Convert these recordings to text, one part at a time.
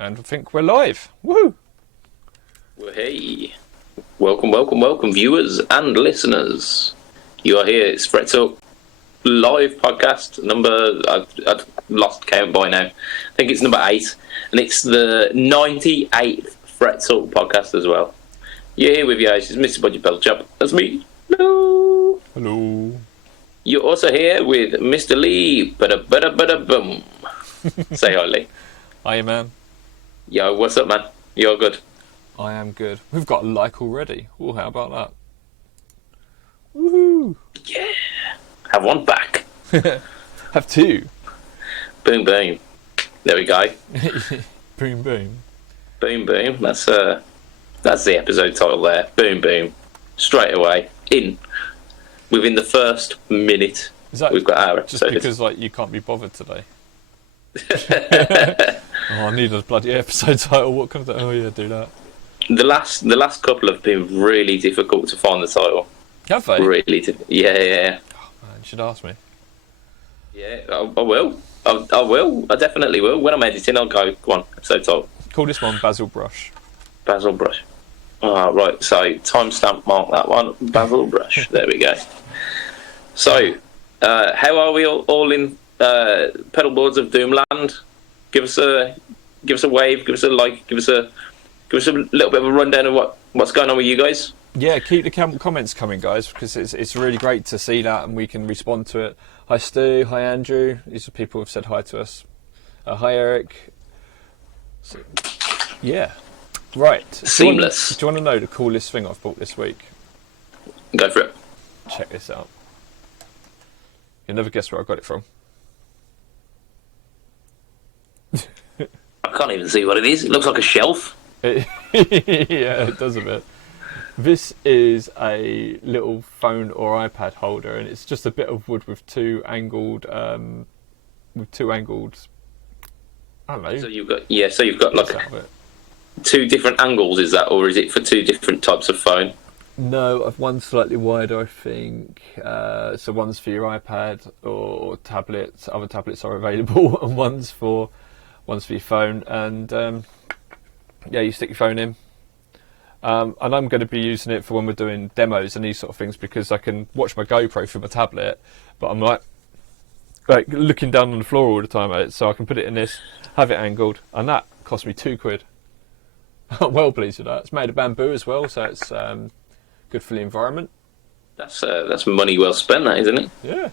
And I think we're live. Woo! Well, hey, welcome, viewers and listeners. You are here. It's Fret Talk live podcast number. I've lost count by now. I think it's number 8, and it's the 98th Fret Talk podcast as well. You're here with you guys. It's Mr BudgetPedalChap. That's me. Hello. Hello. You're also here with Mr Lee. Boom. Say hi, Lee. Hiya, man. Yo, what's up, man? You're good. I am good. We've got a like already. Oh, how about that? Woohoo! Yeah. Have one back. Have 2. Boom, boom. There we go. Boom, boom. Boom, boom. That's the episode title there. Boom, boom. Straight away. Within the first minute, we've got our episode. Just because like you can't be bothered today? Oh, I need a bloody episode title. What comes out? Oh yeah, do that. The last couple have been really difficult to find the title. Have they? Really? Yeah. Oh, man, you should ask me. Yeah, I will. I will. I definitely will. When I'm editing, I'll go. Go on, episode title. Call this one Basil Brush. Basil Brush. Right. So timestamp mark that one. Basil Brush. There we go. So, how are we all in Pedalboards of Doomland? Give us a wave. Give us a like. Give us a little bit of a rundown of what's going on with you guys. Yeah, keep the comments coming, guys, because it's really great to see that and we can respond to it. Hi Stu, hi Andrew. These are people who've said hi to us. Hi Eric. So, yeah, right. Seamless. Do you want to know the coolest thing I've bought this week? Go for it. Check this out. You'll never guess where I got it from. I can't even see what it is. It looks like a shelf. Yeah, it does a bit. This is a little phone or iPad holder, and it's just a bit of wood with two angled. I don't know. So you've got like 2 different angles. Is that, or is it for 2 different types of phone? No, one's slightly wider, I think. So one's for your iPad or tablets. Other tablets are available, and one's for your phone. And yeah, you stick your phone in. And I'm going to be using it for when we're doing demos and these sort of things, because I can watch my GoPro through my tablet, but I'm like looking down on the floor all the time at it, so I can put it in this, have it angled, and that cost me £2. I'm well pleased with that. It's made of bamboo as well, so it's good for the environment. That's money well spent, that, isn't it? Yeah.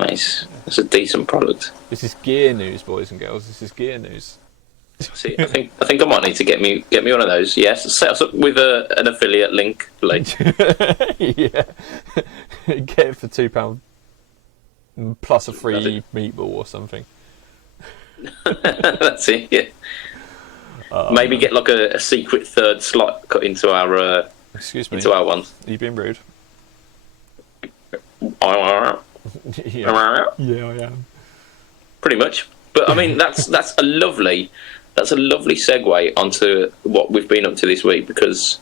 Nice. That's a decent product. This is gear news, boys and girls. This is gear news. See, I think I might need to get me one of those. Yes, set us up with an affiliate link, like. Yeah, get it for £2 plus a free meatball or something. That's it. Yeah. Maybe get like a secret third slot cut into our. Excuse me. Into our ones. Are you being rude? Yeah, I am. pretty much. But I mean, that's a lovely segue onto what we've been up to this week, because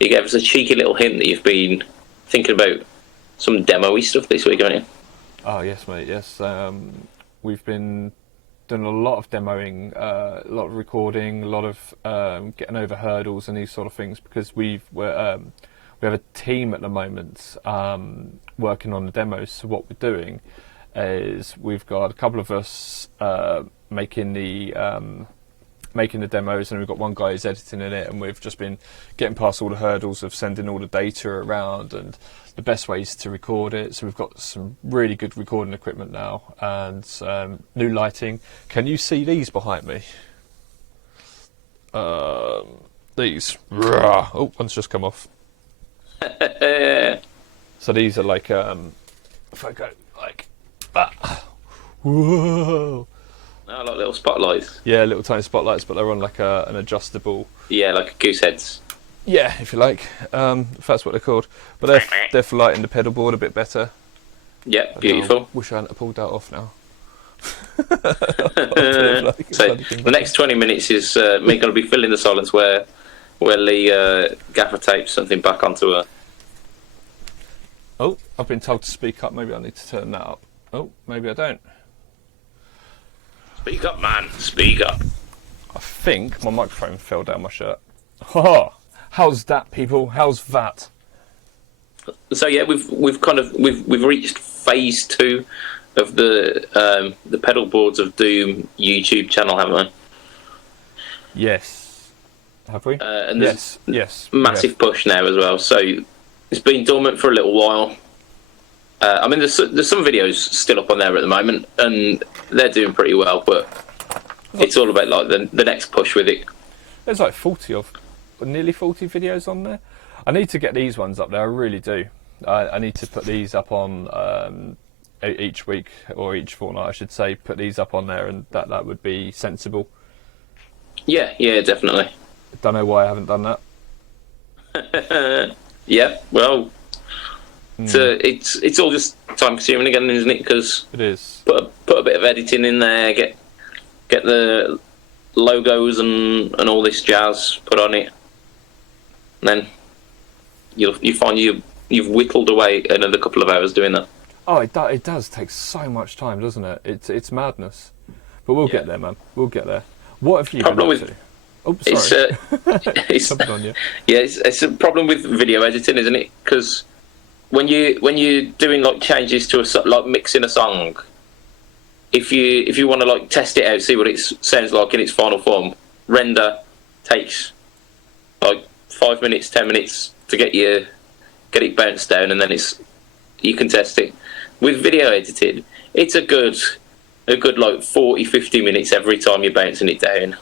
you gave us a cheeky little hint that you've been thinking about some demo-y stuff this week, haven't you? Oh yes, mate. Yes, we've been doing a lot of demoing, a lot of recording, a lot of getting over hurdles and these sort of things, because we have a team at the moment working on the demos. So what we're doing is we've got a couple of us making the demos, and we've got one guy who's editing in it, and we've just been getting past all the hurdles of sending all the data around and the best ways to record it. So we've got some really good recording equipment now, and new lighting. Can you see these behind me? These. Oh, one's just come off. So these are like if I go like that. Whoa. Oh, like little spotlights. Yeah, little tiny spotlights, but they're on like an adjustable. Yeah, like goose heads. Yeah, if you like, if that's what they're called. But they're for lighting the pedal board a bit better. Yeah, beautiful. Wish I hadn't pulled that off now. So the next 20 minutes is me going to be filling the silence where Lee gaffer tapes something back onto her. Oh, I've been told to speak up. Maybe I need to turn that up. Oh, maybe I don't. Speak up, man. Speak up. I think my microphone fell down my shirt. Ha! How's that, people? How's that? So yeah, we've reached phase 2 of the Pedalboards of Doom YouTube channel, haven't we? Yes. Have we? And yes. Massive push now as well. So it's been dormant for a little while. I mean, there's some videos still up on there at the moment, and they're doing pretty well. But it's all about like the next push with it. There's like nearly 40 videos on there. I need to get these ones up there. I really do. I need to put these up on each week or each fortnight, I should say. Put these up on there, and that would be sensible. Yeah, definitely. Don't know why I haven't done that. Yeah, well, it's all just time consuming again, isn't it? Because it is. Put a bit of editing in there, get the logos and all this jazz put on it, and then you find you've whittled away another couple of hours doing that. Oh, it does take so much time, doesn't it? It's madness. But we'll get there, man. We'll get there. What have you been up to? Oh, sorry. It's on you. Yeah, it's a problem with video editing, isn't it? Because when you're doing like changes to like mixing a song, if you want to like test it out, see what it sounds like in its final form, render takes like 5 minutes, 10 minutes to get it bounced down, and then you can test it. With video editing, it's a good like 40-50 minutes every time you're bouncing it down.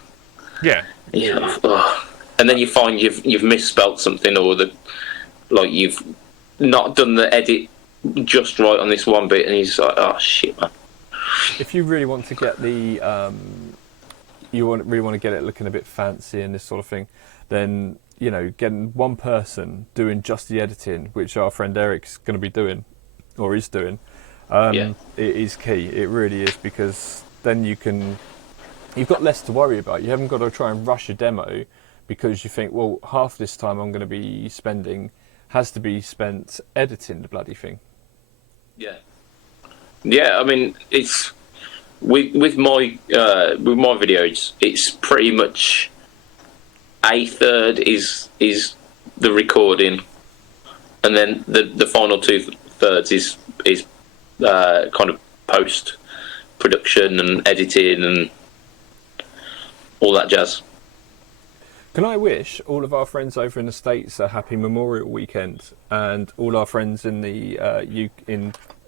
Yeah. And then you find you've misspelt something, or you've not done the edit just right on this one bit, and he's like, oh shit, man. If you really want to get really want to get it looking a bit fancy and this sort of thing, then getting one person doing just the editing, which our friend Eric's going to be doing or is doing, it is key. It really is, because then you've got less to worry about. You haven't got to try and rush a demo because you think, well, half this time I'm going to be has to be spent editing the bloody thing. Yeah. Yeah, I mean, it's with my videos, it's pretty much a third is the recording, and then the final 2/3 is kind of post production and editing and all that jazz. Can I wish all of our friends over in the States a happy Memorial Weekend, and all our friends in the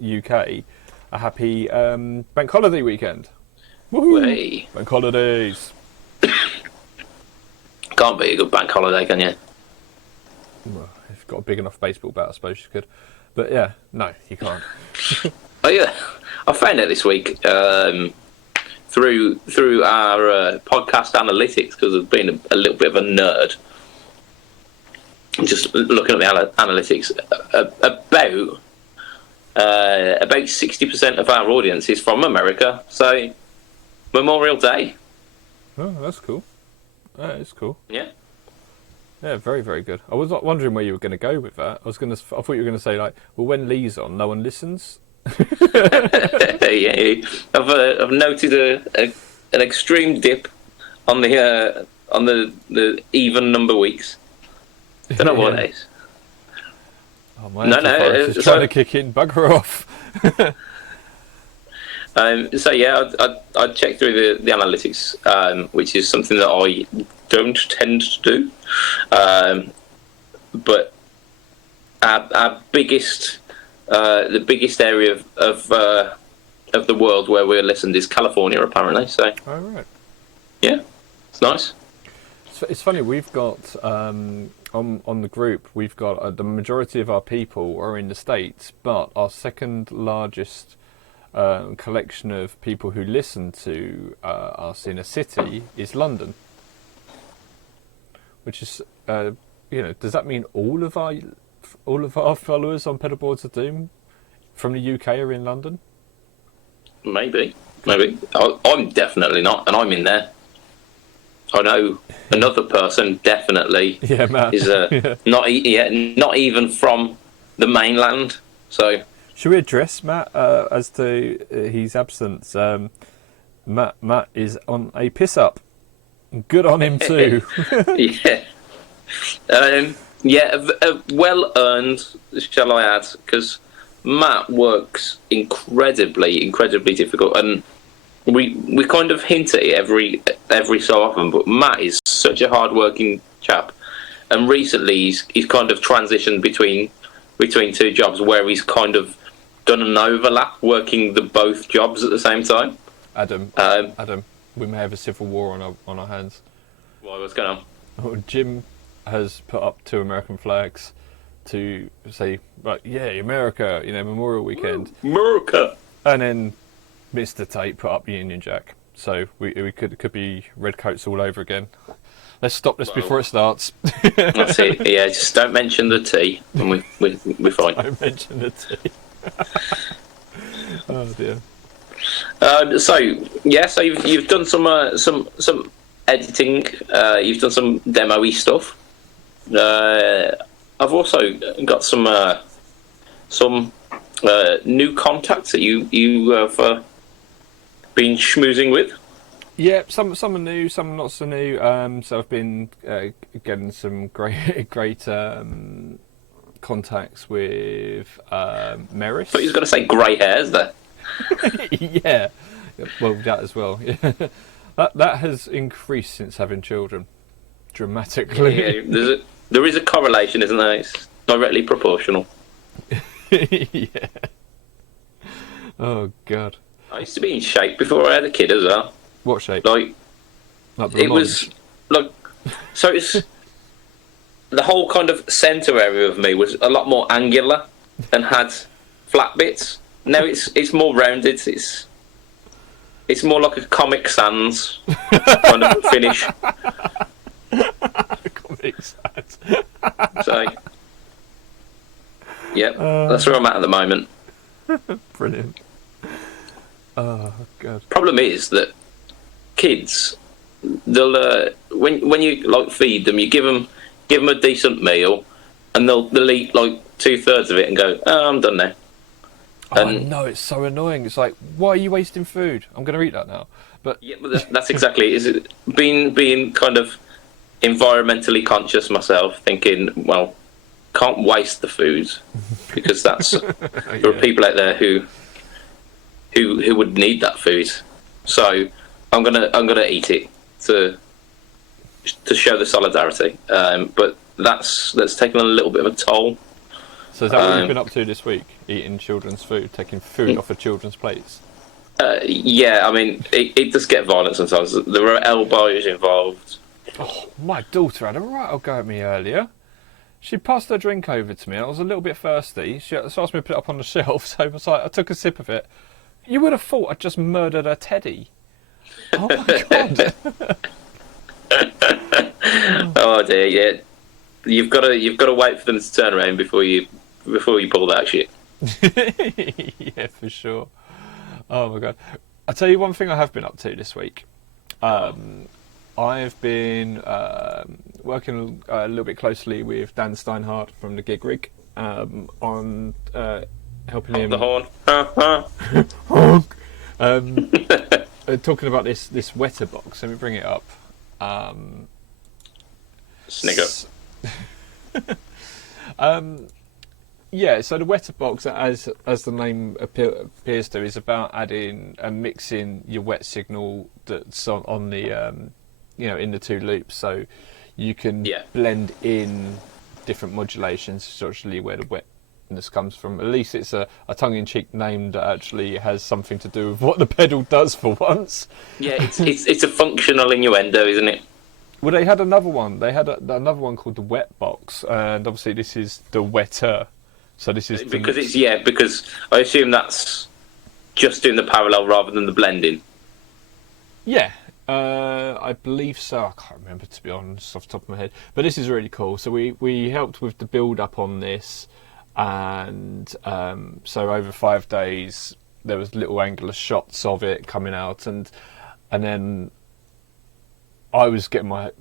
UK a happy Bank Holiday Weekend? Woohoo! Hey. Bank Holidays. Can't be a good bank holiday, can you? Well, if you've got a big enough baseball bat, I suppose you could. But yeah, no, you can't. Oh yeah, I found out this week through our podcast analytics, because I've been a little bit of a nerd. Just looking at the analytics, about 60% of our audience is from America. So Memorial Day. Oh, that's cool. That is cool. Yeah. Yeah, very, very good. I was wondering where you were going to go with that. I thought you were going to say, like, well, when Lee's on, no one listens. Yeah, I've noted an extreme dip on the even number weeks. Don't know what it is. Oh, my amplifier's just trying to kick in. Bugger off. So yeah, I checked through the analytics, which is something that I don't tend to do. But our biggest, the biggest area of the world where we're listened is California, apparently. So, oh, right. Yeah, it's nice. It's funny. We've got on the group, we've got the majority of our people are in the States, but our second largest collection of people who listen to us in a city is London, which is does that mean all of our followers on Pedalboards of Doom from the UK are in London? Maybe. I'm definitely not, and I'm in there. I know another person definitely Matt. is not even from the mainland. So should we address Matt as to his absence? Matt is on a piss up. Good on him too. Yeah. Well earned, shall I add? Because Matt works incredibly difficult, and we kind of hint at it every so often. But Matt is such a hard-working chap, and recently he's kind of transitioned between two jobs where he's kind of done an overlap, working the both jobs at the same time. Adam, we may have a civil war on our hands. What's going on? Jim has put up 2 American flags to say, right, yeah, America, Memorial Weekend. America! And then Mr. Tate put up Union Jack. So we could be redcoats all over again. Let's stop this before it starts. That's it. Yeah, just don't mention the tea, and we're fine. Don't mention the tea. Oh dear. So you've done some editing. You've done some demo-y stuff. I've also got some new contacts that you have been schmoozing with. Yeah, some are new, some not so new. So I've been getting some great contacts with Meris. But he's got to say grey hairs there. Yeah, well, that as well. Yeah. That has increased since having children, dramatically. Yeah, there is a correlation, isn't there? It's directly proportional. Yeah. Oh God. I used to be in shape before I had a kid as well. What shape? Like it was like, so it's the whole kind of centre area of me was a lot more angular and had flat bits. Now it's more rounded. It's more like a Comic Sans kind of finish. Comic Sans. So, yeah, that's where I'm at the moment. Brilliant. Oh God. Problem is that kids, they'll when you like feed them, you give them a decent meal, and they'll eat like 2/3 of it and go, "Oh, I'm done now." Oh, no, it's so annoying. It's like, why are you wasting food? I'm going to eat that now. But yeah, but that's exactly it. Is it being kind of environmentally conscious myself, thinking, well, can't waste the food because that's there are people out there who would need that food. So I'm gonna eat it to show the solidarity. But that's taken a little bit of a toll. So is that what you've been up to this week? Eating children's food, taking food off of children's plates? Yeah, I mean, it does get violent sometimes. There are elbows involved. Oh, my daughter had a right old go at me earlier. She passed her drink over to me. I was a little bit thirsty. She asked me to put it up on the shelf, so I took a sip of it. You would have thought I'd just murdered her teddy. Oh my God. Oh dear, yeah. You've got to wait for them to turn around before you pull that shit. Yeah, for sure. Oh my God. I'll tell you one thing I have been up to this week. I've been working a little bit closely with Dan Steinhardt from the Gig Rig on helping him. The horn. Talking about this wetter box. Let me bring it up. Snigger. Yeah, so the wetter box, as the name appears to, is about adding and mixing your wet signal that's on the in the 2 loops, so you can blend in different modulations, essentially where the wetness comes from. At least it's a tongue-in-cheek name that actually has something to do with what the pedal does for once. Yeah, it's a functional innuendo, isn't it? Well, they had another one. They had another one called the wet box, and obviously this is the wetter. So this is because I assume that's just doing the parallel rather than the blending. Yeah, I believe so. I can't remember, to be honest, off the top of my head. But this is really cool. So we helped with the build up on this, and so over 5 days there was little angular shots of it coming out, and then I was getting I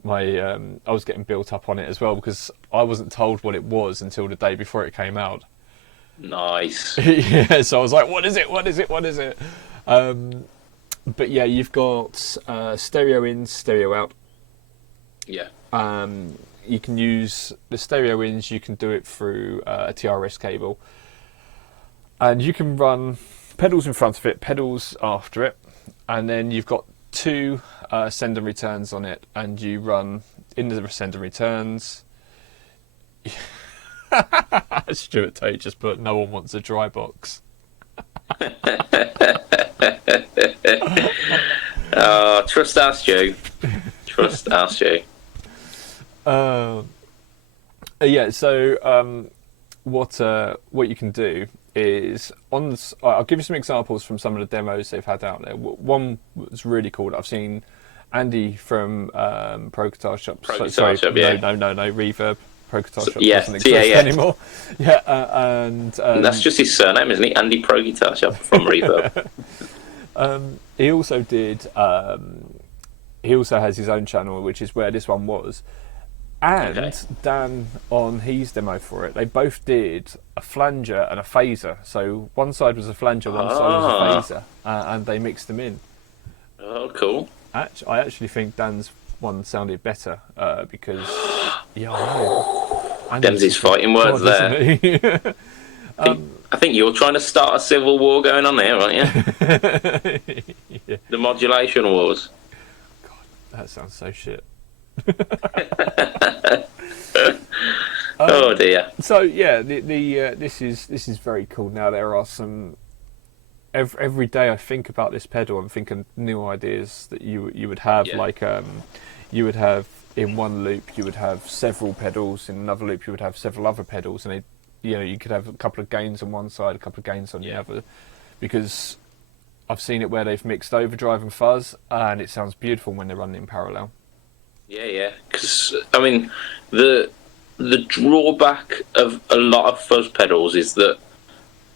was getting built up on it as well, because I wasn't told what it was until the day before it came out. Nice. Yeah, so I was like, what is it? What is it? What is it? But yeah, you've got stereo in, stereo out, Yeah. You can use the stereo ins. You can do it through a TRS cable, and you can run pedals in front of it, pedals after it, and then you've got two send and returns on it, and you run in the send and returns. Stuart Tate just put, "No one wants a dry box." Trust our Stu. Trust our Stu. Yeah. So what you can do is I'll give you some examples from some of the demos they've had out there. One was really cool that I've seen Andy from Pro Guitar Shop. No, Reverb. Pro Guitar Shop doesn't exist anymore. Yeah, and that's just his surname, isn't he? Andy Pro Guitar Shop from Reverb. He also did. He also has his own channel, which is where this one was. And Dan, on his demo for it, they both did a flanger and a phaser. So one side was a flanger, one side was a phaser, and they mixed them in. Oh, cool. I actually think Dan's one sounded better because, yeah, I know. Them's his fighting words there. I think you're trying to start a civil war going on there, aren't you? Yeah. The modulation wars. God, that sounds so shit. Oh dear. So yeah, this is very cool. Now there are some. Every day I think about this pedal, I'm thinking new ideas that you would have. Yeah. Like you would have in one loop, you would have several pedals. In another loop, you would have several other pedals, and you could have a couple of gains on one side, a couple of gains on the other, because I've seen it where they've mixed overdrive and fuzz, and it sounds beautiful when they're running in parallel. Yeah. Because I mean, the drawback of a lot of fuzz pedals is that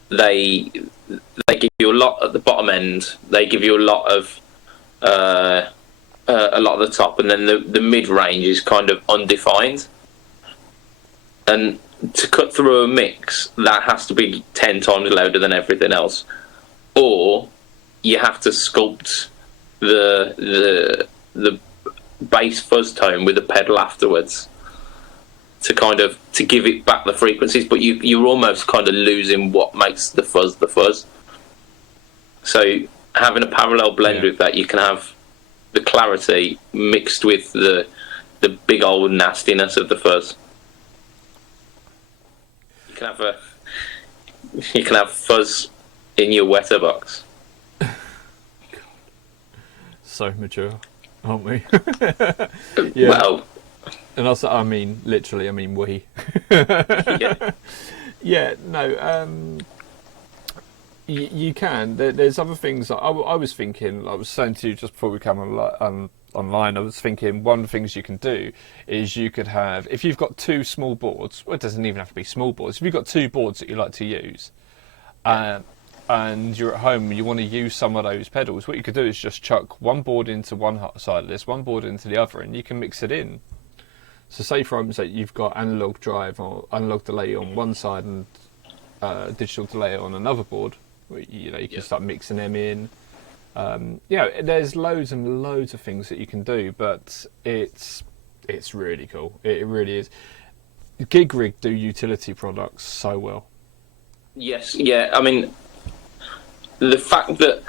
they give you a lot at the bottom end. They give you a lot of the top, and then the mid range is kind of undefined. And to cut through a mix, that has to be 10 times louder than everything else, or you have to sculpt the bass fuzz tone with a pedal afterwards to give it back the frequencies, but you're almost kind of losing what makes the fuzz. So having a parallel blend with that, you can have the clarity mixed with the big old nastiness of the fuzz. You can have fuzz in your wetter box. So mature, aren't we? Yeah. Well, and also, I mean, literally, I mean, we. Yeah. Yeah, no, you can. There's other things. I was thinking, I was saying to you just before we come online, I was thinking one of the things you can do is you could have, if you've got two small boards, well, it doesn't even have to be small boards, if you've got two boards that you like to use, and you're at home and you want to use some of those pedals, what you could do is just chuck one board into one side of this, one board into the other, and you can mix it in. So say for instance you've got analog drive or analog delay on one side and digital delay on another board, you can start mixing them in. There's loads and loads of things that you can do, but it's really cool. It really is. Gig Rig do utility products so well. Yes, yeah. I mean, the fact that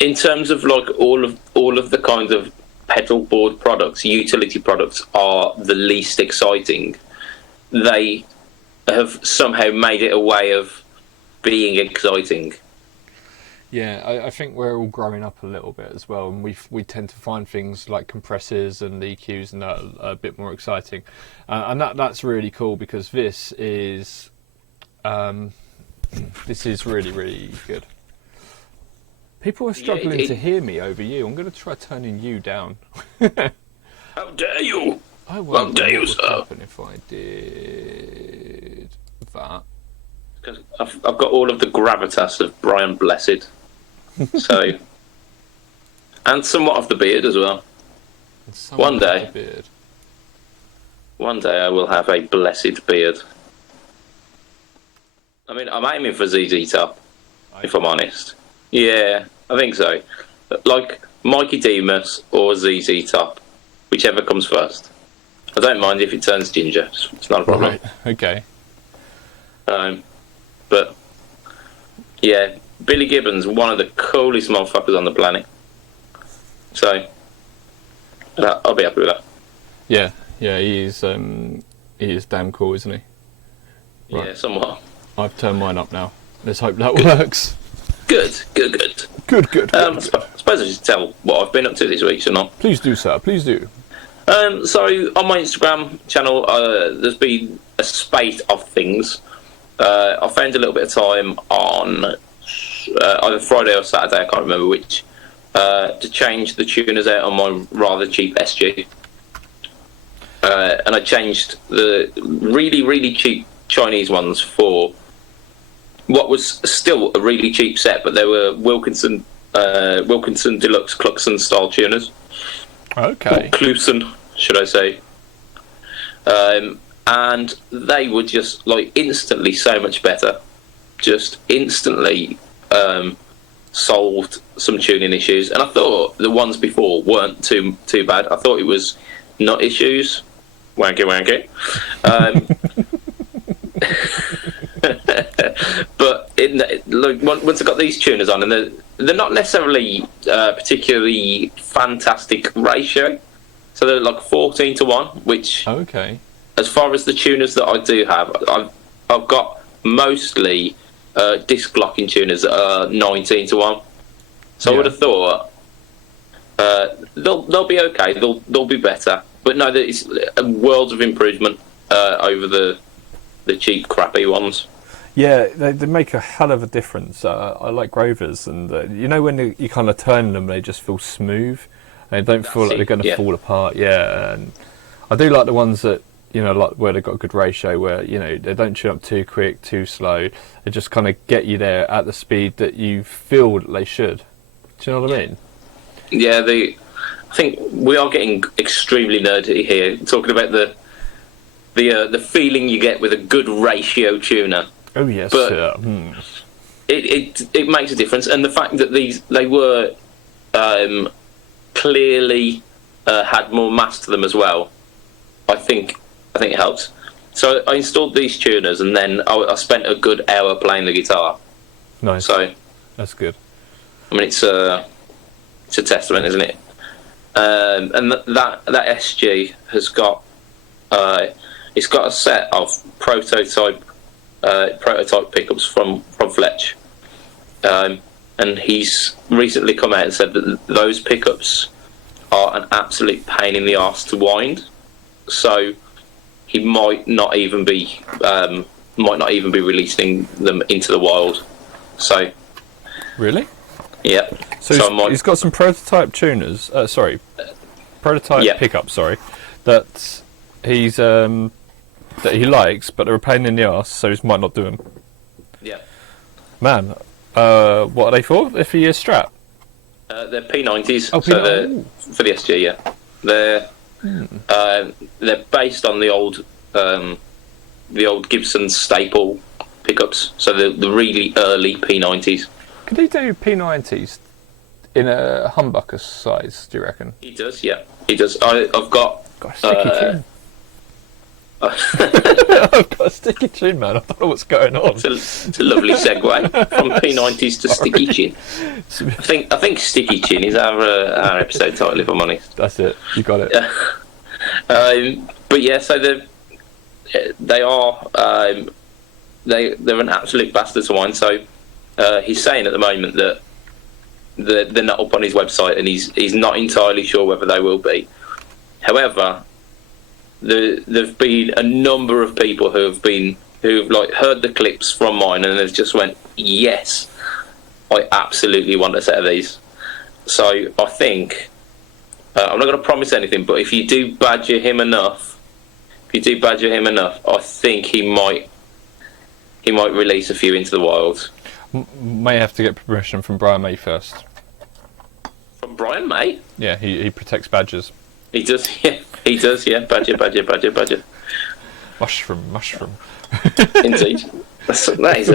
in terms of like all of the kinds of pedal board products, utility products are the least exciting. They have somehow made it a way of being exciting. Yeah, I think we're all growing up a little bit as well, and we tend to find things like compressors and EQs and that are a bit more exciting, and that's really cool because this is really, really good. People are struggling to hear me over you. I'm going to try turning you down. How dare you? I wonder what would happen if I did that. Because I've got all of the gravitas of Brian Blessed, so, and somewhat of the beard as well. One day I will have a blessed beard. I mean, I'm aiming for ZZ Top, if I'm honest. Yeah, I think so. Like Mikey Demus or ZZ Top, whichever comes first. I don't mind if it turns ginger. It's not a problem. Right. Okay. But yeah, Billy Gibbons, one of the coolest motherfuckers on the planet. So I'll be happy with that. Yeah, he is damn cool, isn't he? Right. Yeah, somewhat. I've turned mine up now. Let's hope that works. Good. Good. I suppose I should tell what I've been up to this week, or not? Please do, sir. Please do. So on my Instagram channel, there's been a spate of things. I found a little bit of time on either Friday or Saturday, I can't remember which, to change the tuners out on my rather cheap SG. And I changed the really, really cheap Chinese ones for what was still a really cheap set, but they were Wilkinson Deluxe Cluxon style tuners. Okay. Or Cluson, should I say. And they were just like instantly so much better. Just instantly solved some tuning issues. And I thought the ones before weren't too bad. I thought it was not issues. Wanky. But once I got these tuners on, and they're not necessarily particularly fantastic ratio, so they're like 14-1, which Okay. as far as the tuners that I do have, I've got mostly disc locking tuners that are 19-1. So I would have thought they'll be okay. They'll be better, but no, it's a world of improvement over the cheap, crappy ones. Yeah, they make a hell of a difference. I like Grovers, and you know when you kind of turn them, they just feel smooth. They don't feel like they're going to fall apart. Yeah, and I do like the ones that, you know, like where they've got a good ratio, where, you know, they don't tune up too quick, too slow. They just kind of get you there at the speed that you feel that they should. Do you know what I mean? Yeah, I think we are getting extremely nerdy here, talking about the feeling you get with a good ratio tuner. Oh yes, but it makes a difference, and the fact that they were clearly had more mass to them as well, I think it helps. So I installed these tuners, and then I spent a good hour playing the guitar. Nice. So that's good. I mean, it's a testament, isn't it? And that SG has got it's got a set of prototype pickups from Fletch, and he's recently come out and said that those pickups are an absolute pain in the arse to wind. So he might not even be releasing them into the wild. So really, yeah. So he's got some prototype tuners. Prototype pickups. Sorry, that he's that he likes, but they're a pain in the arse, so he might not do them. Yeah. Man, what are they for? They're for your strap. They're P90s. Oh, so they're for the SG. Yeah. They're based on the old Gibson staple pickups. So the really early P90s. Could he do P90s in a humbucker size, do you reckon? He does, yeah. He does. I've got a sticky tune. I've got a sticky tune, man. I don't know what's going on. It's a lovely segue from P90s to sticky chin. I think sticky chin is our episode title, if I'm honest. That's it. You got it. But yeah, so they are they're an absolute bastard to wind. So he's saying at the moment that they're not up on his website, and he's not entirely sure whether they will be. However, there've been a number of people who've like heard the clips from mine, and they've just went, yes, I absolutely want a set of these. So I think I'm not going to promise anything, but if you do badger him enough, I think he might release a few into the wild. May have to get permission from Brian May first. From Brian May? Yeah, he protects badgers. He does, yeah. Badger. Mushroom. Indeed.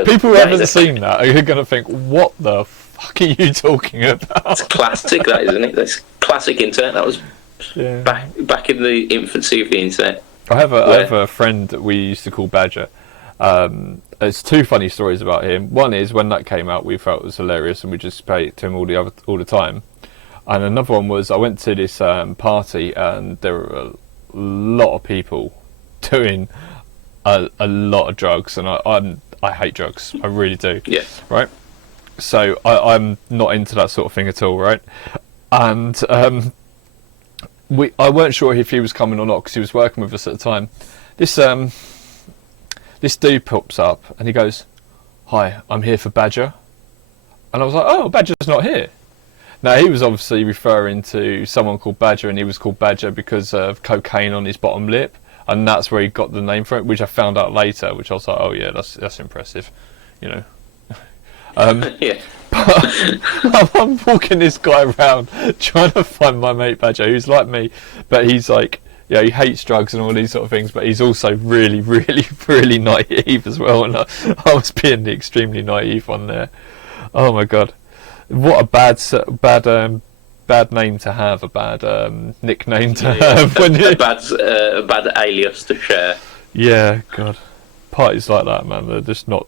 People who haven't seen that are going to think, what the fuck are you talking about? It's classic, that, isn't it? That's classic internet. That was Yeah. Back in the infancy of the internet. I have a friend that we used to call Badger. There's two funny stories about him. One is when that came out, we felt it was hilarious, and we just played it to him all the time. And another one was I went to this party, and there were a lot of people doing a lot of drugs, and I hate drugs. I really do. Yeah. Right. So I'm not into that sort of thing at all. Right. And I weren't sure if he was coming or not because he was working with us at the time. This dude pops up and he goes, "Hi, I'm here for Badger," and I was like, "Oh, Badger's not here." Now he was obviously referring to someone called Badger, and he was called Badger because of cocaine on his bottom lip, and that's where he got the name for it, which I found out later. Which I was like, "Oh yeah, that's impressive," you know. Yeah. But I'm walking this guy around trying to find my mate Badger, who's like me, but he's like, yeah, he hates drugs and all these sort of things, but he's also really, really, really naive as well. And I was being the extremely naive one there. Oh my god, what a bad name to have, a bad nickname to have. A bad alias to share. Yeah, god, parties like that, man, they're just not.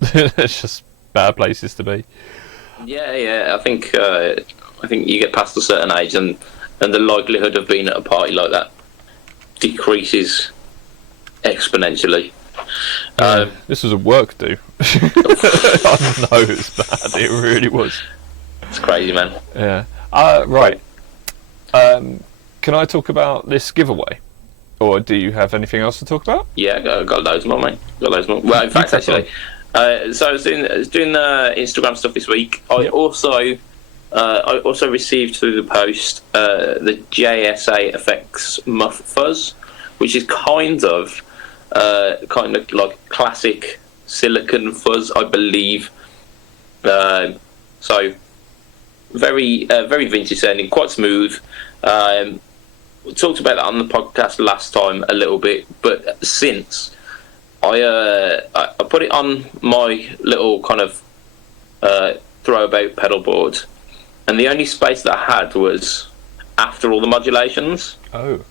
It's just bad places to be. Yeah. I think you get past a certain age, and the likelihood of being at a party like that decreases exponentially. This was a work do. I know it was bad. It really was. It's crazy, man. Yeah. Right. Can I talk about this giveaway, or do you have anything else to talk about? Yeah, got loads more, mate. Got loads more. Well, in fact, actually. So I was doing Instagram stuff this week. I also received through the post the JSA Effects Muff Fuzz, which is kind of like classic silicon fuzz, I believe. So very vintage sounding, quite smooth. We talked about that on the podcast last time a little bit, but since I put it on my little kind of throwabout pedal board, and the only space that I had was after all the modulations. Oh.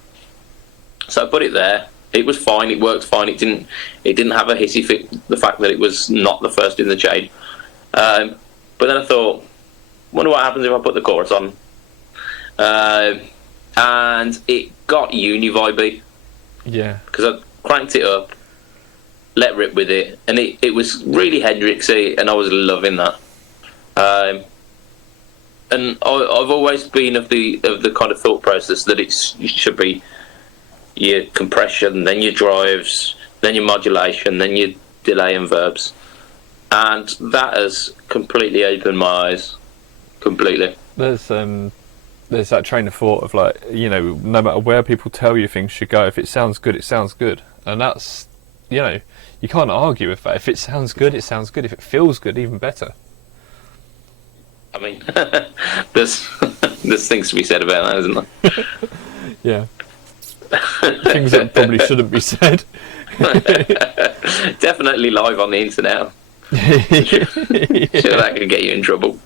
So I put it there. It was fine. It worked fine. It didn't have a hissy fit. The fact that it was not the first in the chain. But then I thought, wonder what happens if I put the chorus on. And it got uni-vibey. Yeah. Because I cranked it up, let rip with it, and it was really Hendrixy, and I was loving that. And I've always been of the kind of thought process that it should be your compression, then your drives, then your modulation, then your delay and verbs, and that has completely opened my eyes. Completely. There's that train of thought of like, you know, no matter where people tell you things should go, if it sounds good, it sounds good, and that's, you know, you can't argue with that. If it sounds good, it sounds good. If it feels good, even better. I mean, there's things to be said about that, isn't there? Yeah. Things that probably shouldn't be said. Definitely live on the internet. Sure, that could get you in trouble.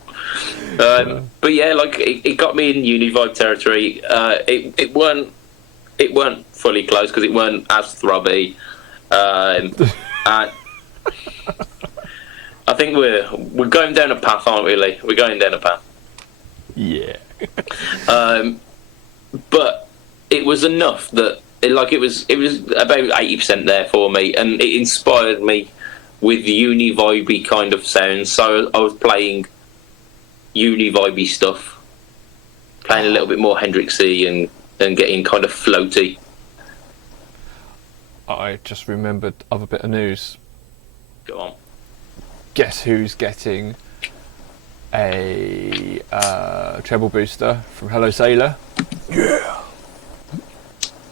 But yeah, like it got me in uni-vibe territory. It weren't fully close because it weren't as throbby. I think we're going down a path, aren't we, Lee? We're going down a path. Yeah. But it was enough that it was about 80% there for me, and it inspired me with uni-vibey kind of sounds. So I was playing uni-vibey stuff, playing a little bit more Hendrixy and getting kind of floaty. I just remembered other bit of news. Go on. Guess who's getting a treble booster from Hello Sailor? Yeah.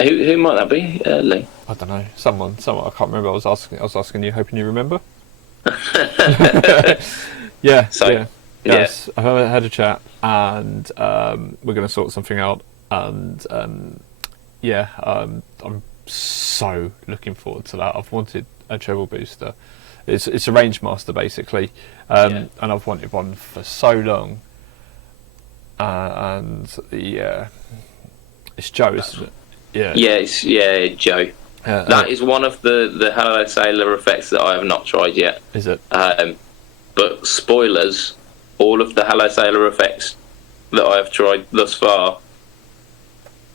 Who might that be, Lee? I don't know. Someone. I can't remember. I was asking you, hoping you remember. Yeah. So, yeah. Yes. I've had a chat, and we're going to sort something out. And I'm so looking forward to that. I've wanted a treble booster. It's a range master basically, and I've wanted one for so long. And it's It's Joe, isn't it? Yeah. Yeah, it's Joe. That is one of the Hello Sailor effects that I have not tried yet. Is it? But spoilers, all of the Hello Sailor effects that I have tried thus far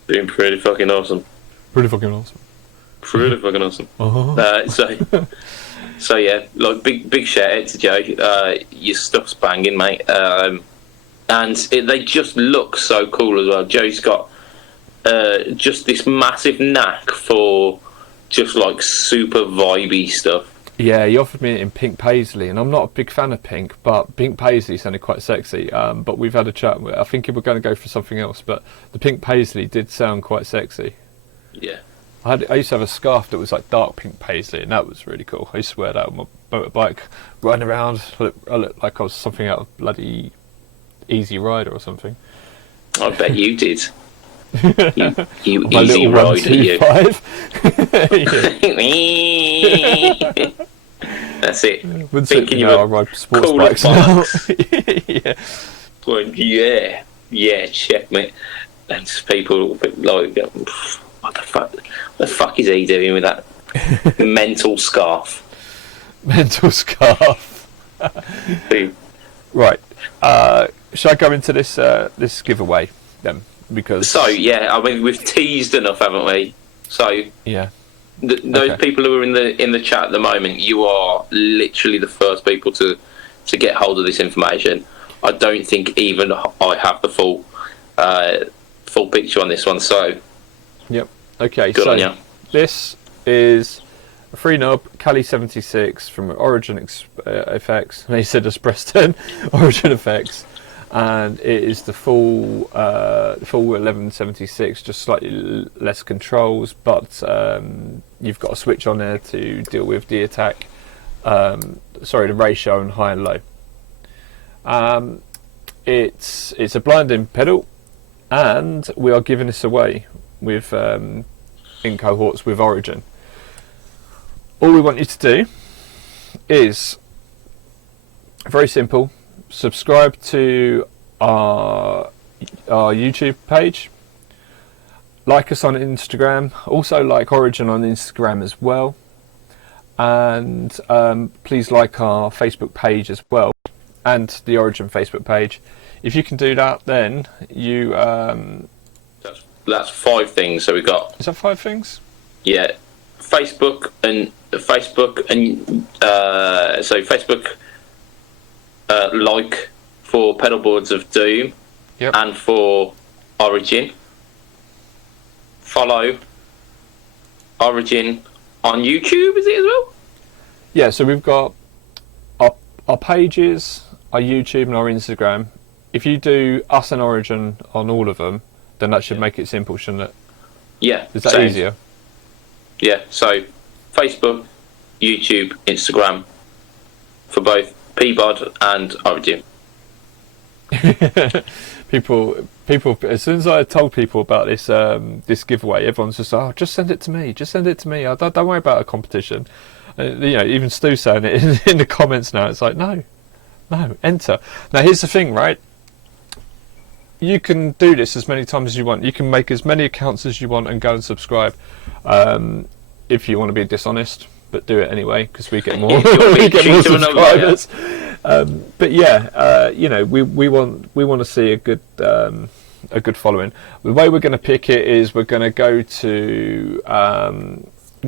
been pretty fucking awesome. Pretty fucking awesome. Pretty fucking awesome. Uh-huh. So yeah, like big shout out to Joe. Your stuff's banging, mate. And they just look so cool as well. Joe's got just this massive knack for just like super vibey stuff. Yeah, he offered me it in pink paisley, and I'm not a big fan of pink, but pink paisley sounded quite sexy. But we've had a chat. I think we're going to go for something else, but the pink paisley did sound quite sexy. Yeah. I used to have a scarf that was like dark pink paisley, and that was really cool. I used to wear that on my motorbike, riding around. I looked like I was something out of bloody Easy Rider or something. I bet you did. You my easy little rider, you. 125. That's it. Thinking I ride sports bikes now. Yeah. Going, yeah, checkmate. And just people like, what the fuck is he doing with that mental scarf? Mental scarf. Right. Shall I go into this giveaway then? Because yeah, I mean we've teased enough, haven't we? So yeah, those people who are in the chat at the moment, you are literally the first people to get hold of this information. I don't think even I have the full picture on this one. So yep. Okay. Good on so you. This is a free knob Cali 76 from Origin Effects. They said Express 10 Origin Effects. And it is the full 1176, just slightly less controls, but you've got a switch on there to deal with the attack, the ratio and high and low. It's a blinding pedal, and we are giving this away with in cohorts with Origin. All we want you to do is very simple. Subscribe to our YouTube page, like us on Instagram, also like Origin on Instagram as well, and please like our Facebook page as well, and the Origin Facebook page. If you can do that, then you that's 5 things. So we got, is that 5 things? Yeah, Facebook and so Facebook. Like for Pedalboards of Doom, yep. And for Origin. Follow Origin on YouTube, is it as well? Yeah, so we've got our pages, our YouTube and our Instagram. If you do us and Origin on all of them, then that should make it simple, shouldn't it? Yeah. Is that easier? Yeah, so Facebook, YouTube, Instagram for both Peabod and Origin. people. As soon as I told people about this giveaway, everyone's just like, "Oh, just send it to me. Just send it to me. Don't worry about a competition." Even Stu's saying it in the comments now. It's like, no, enter. Now here's the thing, right? You can do this as many times as you want. You can make as many accounts as you want and go and subscribe. If you want to be dishonest. But do it anyway because we get more. We get more subscribers. But yeah, we want to see a good following. The way we're going to pick it is we're going to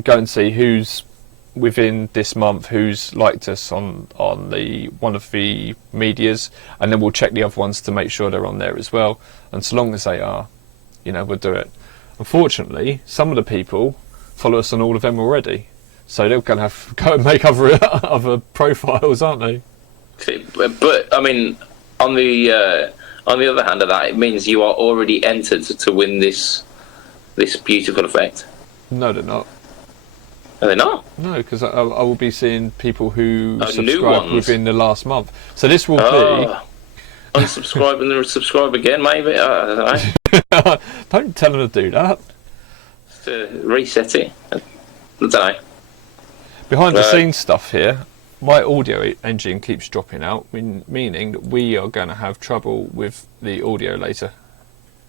go and see who's within this month who's liked us on the one of the medias, and then we'll check the other ones to make sure they're on there as well. And so long as they are, we'll do it. Unfortunately, some of the people follow us on all of them already. So they're going to have to go and make other profiles, aren't they? But I mean, on the other hand of that, it means you are already entered to win this beautiful effect. No, they're not. Are they not? No, because I will be seeing people who new subscribed ones. within the last month. So this will be unsubscribe and then subscribe again, maybe. I don't know. Don't tell them to do that. Just to reset it. I don't know. Behind the scenes stuff here, my audio engine keeps dropping out, meaning that we are going to have trouble with the audio later.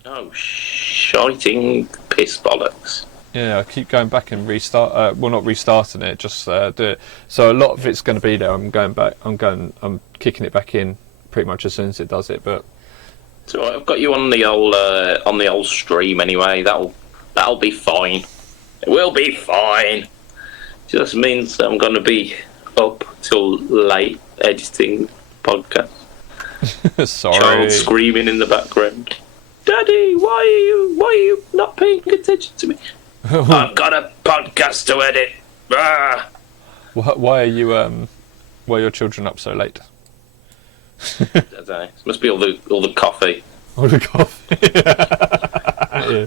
Oh, shiting piss bollocks. Yeah, I keep going back and restart. Well, not restarting it, just do it. So a lot of it's going to be there. I'm going back. I'm kicking it back in pretty much as soon as it does it. But So I've got you on the old stream anyway. That'll be fine. It will be fine. Just means I'm going to be up till late editing podcast. sorry. Child screaming in the background. Daddy, why are you not paying attention to me? I've got a podcast to edit. Ah. Why are you? Why are your children up so late? I don't know. It must be all the coffee. All the coffee. Yeah.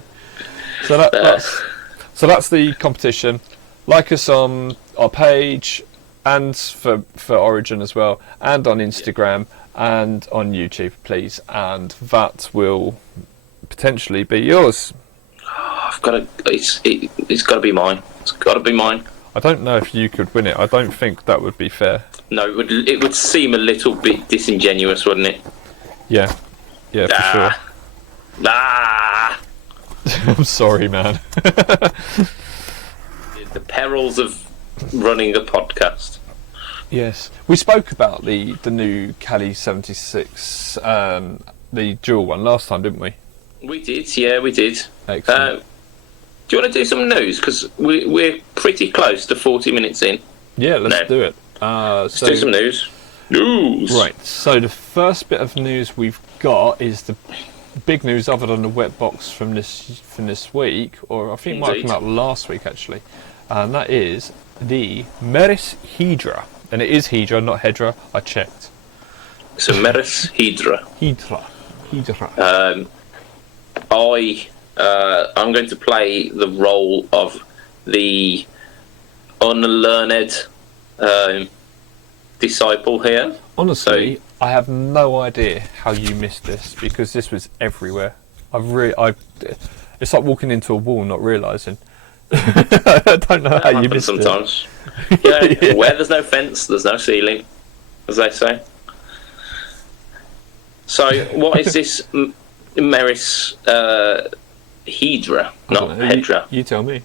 So that's the competition. Like us on our page, and for Origin as well, and on Instagram and on YouTube, please. And that will potentially be yours. I've got to. It's got to be mine. It's got to be mine. I don't know if you could win it. I don't think that would be fair. No, it would seem a little bit disingenuous, wouldn't it? Yeah, for sure. Ah. I'm sorry, man. The perils of running a podcast. Yes, we spoke about the new Cali 76, the dual one last time, didn't we? We did, yeah, we did. Excellent. Do you want to do some news? Because we're pretty close to 40 minutes in. Yeah, let's do it. Let's do some news. News! Right, so the first bit of news we've got is the big news other than the wet box from this week, or I think it might have come out last week actually, and that is the Meris Hydra. And it is Hydra, not Hedra, I checked. So Meris Hydra. Hydra. I'm going to play the role of the unlearned disciple here. Honestly, I have no idea how you missed this, because this was everywhere. It's like walking into a wall not realising. I don't know how you missed it. Sometimes. Yeah, where there's no fence, there's no ceiling, as they say. So, what is this Meris Hydra? Not Hedra. You tell me.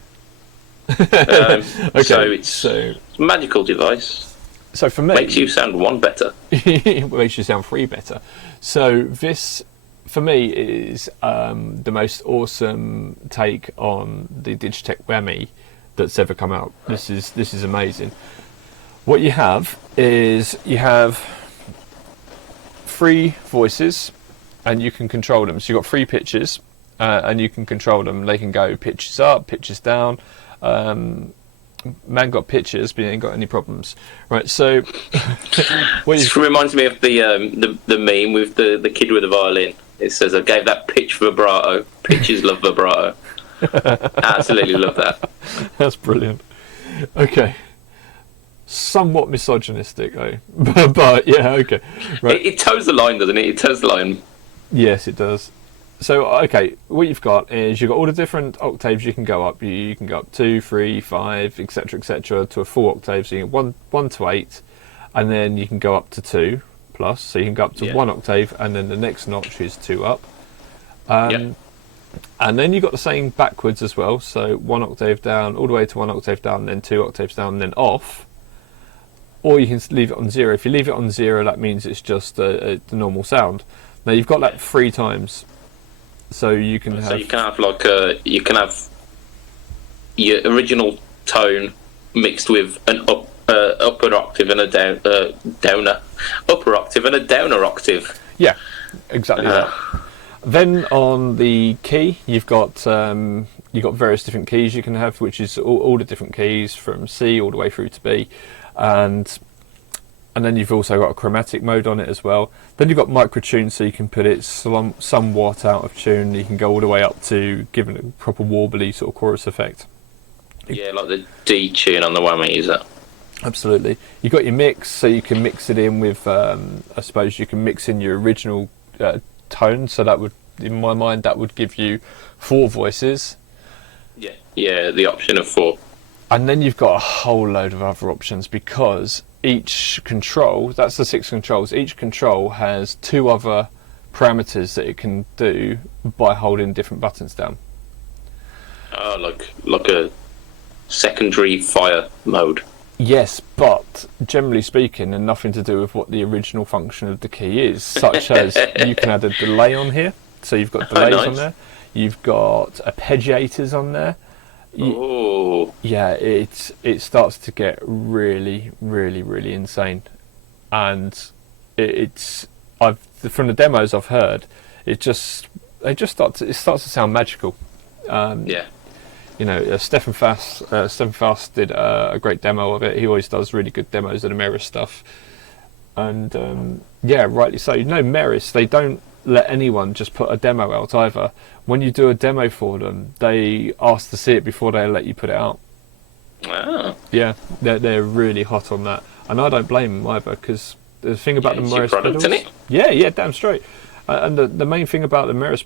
Okay, so Okay, it's a magical device. so for me, Makes you sound one better. it makes you sound three better. So this, for me, is the most awesome take on the Digitech whammy that's ever come out. This is amazing. What you have is you have three voices, and you can control them. So you've got three pitches, and you can control them. They can go pitches up, pitches down. Man got pitches, but he ain't got any problems. Right, so It reminds me of the meme with the kid with the violin. It says, I gave that pitch vibrato. Pitches love vibrato. Absolutely love that. That's brilliant. Okay. Somewhat misogynistic, though. but yeah, okay. Right. It toes the line, doesn't it? It toes the line. Yes, it does. So, okay, what you've got is you've got all the different octaves you can go up. You can go up 2, 3, 5, etc., to a full octave. So you get 1 to 8, and then you can go up to 2 plus. So you can go up to 1 octave, and then the next notch is 2 up. And then you've got the same backwards as well. So 1 octave down, all the way to 1 octave down, then 2 octaves down, then off. Or you can leave it on 0. If you leave it on 0, that means it's just the normal sound. Now you've got that 3 times. So you can have. So you can have you can have your original tone mixed with an upper octave and a downer, upper octave and a downer octave. Yeah, exactly that. Then on the key, you've got various different keys you can have, which is all the different keys from C all the way through to B, and then you've also got a chromatic mode on it as well. Then you've got micro-tune, so you can put it somewhat out of tune. You can go all the way up to giving it a proper warbly sort of chorus effect. Yeah, like the D tune on the whammy, is that? Absolutely. You've got your mix, so you can mix it in with, I suppose you can mix in your original tone, so that would, in my mind, that would give you 4 voices. Yeah, the option of 4. And then you've got a whole load of other options, because each control, that's the 6 controls, each control has 2 other parameters that it can do by holding different buttons down. Like a secondary fire mode. Yes, but generally speaking, and nothing to do with what the original function of the key is, such as you can add a delay on here, so you've got delays on there, you've got arpeggiators on there. Yeah, it starts to get really, really, really insane, and from the demos I've heard, it starts to sound magical. You know, Stefan Fast did a great demo of it. He always does really good demos of the Meris stuff. And yeah, rightly so. You know, Meris, they don't let anyone just put a demo out either. When you do a demo for them, they ask to see it before they let you put it out. Wow. Yeah, they're really hot on that. And I don't blame them either, because the thing about the Meris product, pedals... isn't it? Yeah, damn straight. And the main thing about the Meris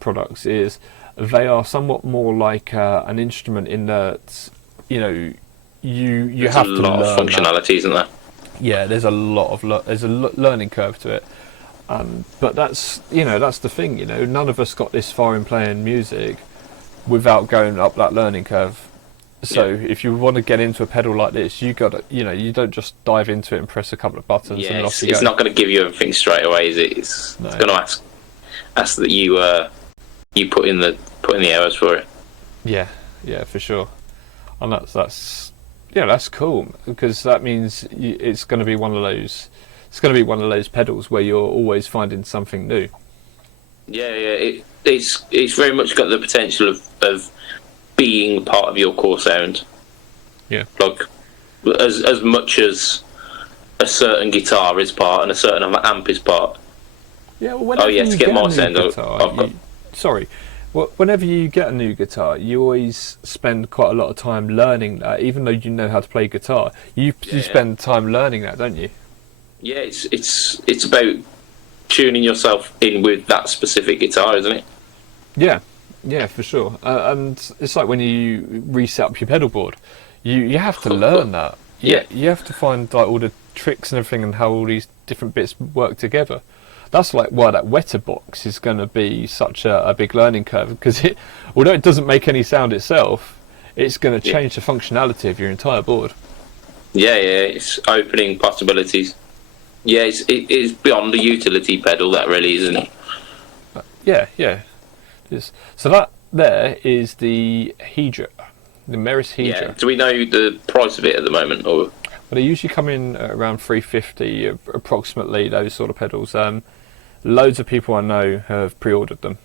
products is they are somewhat more like an instrument in that, you know, you have to learn. There's a lot of functionality, isn't there? Yeah, there's a lot of learning curve to it. But that's the thing, you know, none of us got this far in playing music without going up that learning curve. So if you want to get into a pedal like this, you don't just dive into it and press a couple of buttons and off you go. It's not going to give you everything straight away, is it? It's going to ask that you put in the hours for it. Yeah, for sure. And that's cool, because that means it's going to be one of those. It's going to be one of those pedals where you're always finding something new. Yeah. It's very much got the potential of being part of your core sound. Yeah. Like as much as a certain guitar is part and a certain amp is part. Yeah. Well, to get my sound, whenever you get a new guitar, you always spend quite a lot of time learning that. Even though you know how to play guitar, you spend time learning that, don't you? Yeah, it's about tuning yourself in with that specific guitar, isn't it? Yeah, for sure. And it's like when you reset up your pedal board, you have to learn that. Yeah, you have to find like all the tricks and everything and how all these different bits work together. That's like why that wetter box is going to be such a big learning curve, because although it doesn't make any sound itself, it's going to change the functionality of your entire board. Yeah, it's opening possibilities. Yeah, it is beyond the utility pedal, that really, isn't it? Yeah. So that there is the Hedra, the Meris Hedra. Yeah. Do we know the price of it at the moment, or? Well, they usually come in around $350 approximately. Those sort of pedals. Loads of people I know have pre-ordered them.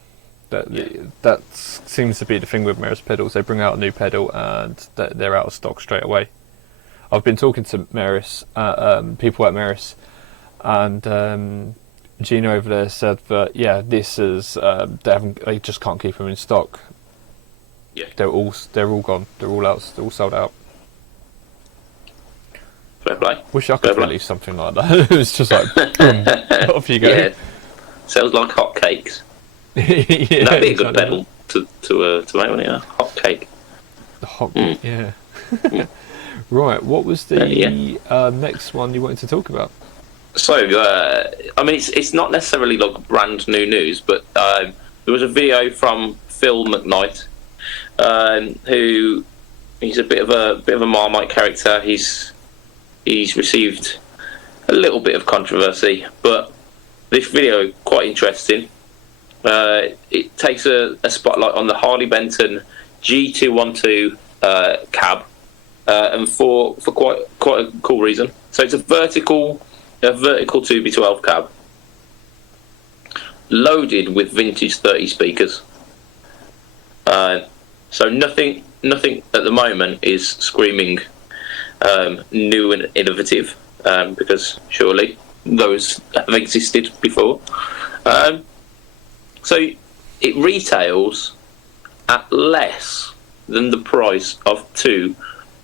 That seems to be the thing with Meris pedals. They bring out a new pedal and they're out of stock straight away. I've been talking to Meris, people at Meris, and Gino over there said that this is they just can't keep them in stock. Yeah, they're all gone. They're all out. They're all sold out. Fair play. Wish I could release something like that. It's just like boom, off you go. Yeah, sells like hotcakes. Yeah, that'd be a good pedal to make, wouldn't it? A hot cake. The hot, yeah. Right. What was the next one you wanted to talk about? So, I mean, it's not necessarily like brand new news, but there was a video from Phil McKnight, who he's a bit of a Marmite character. He's received a little bit of controversy, but this video quite interesting. It takes a spotlight on the Harley Benton G212 cab, and for quite a cool reason. So it's a vertical 2B12 cab, loaded with vintage 30 speakers. So nothing at the moment is screaming new and innovative, because surely those have existed before. So it retails at less than the price of 2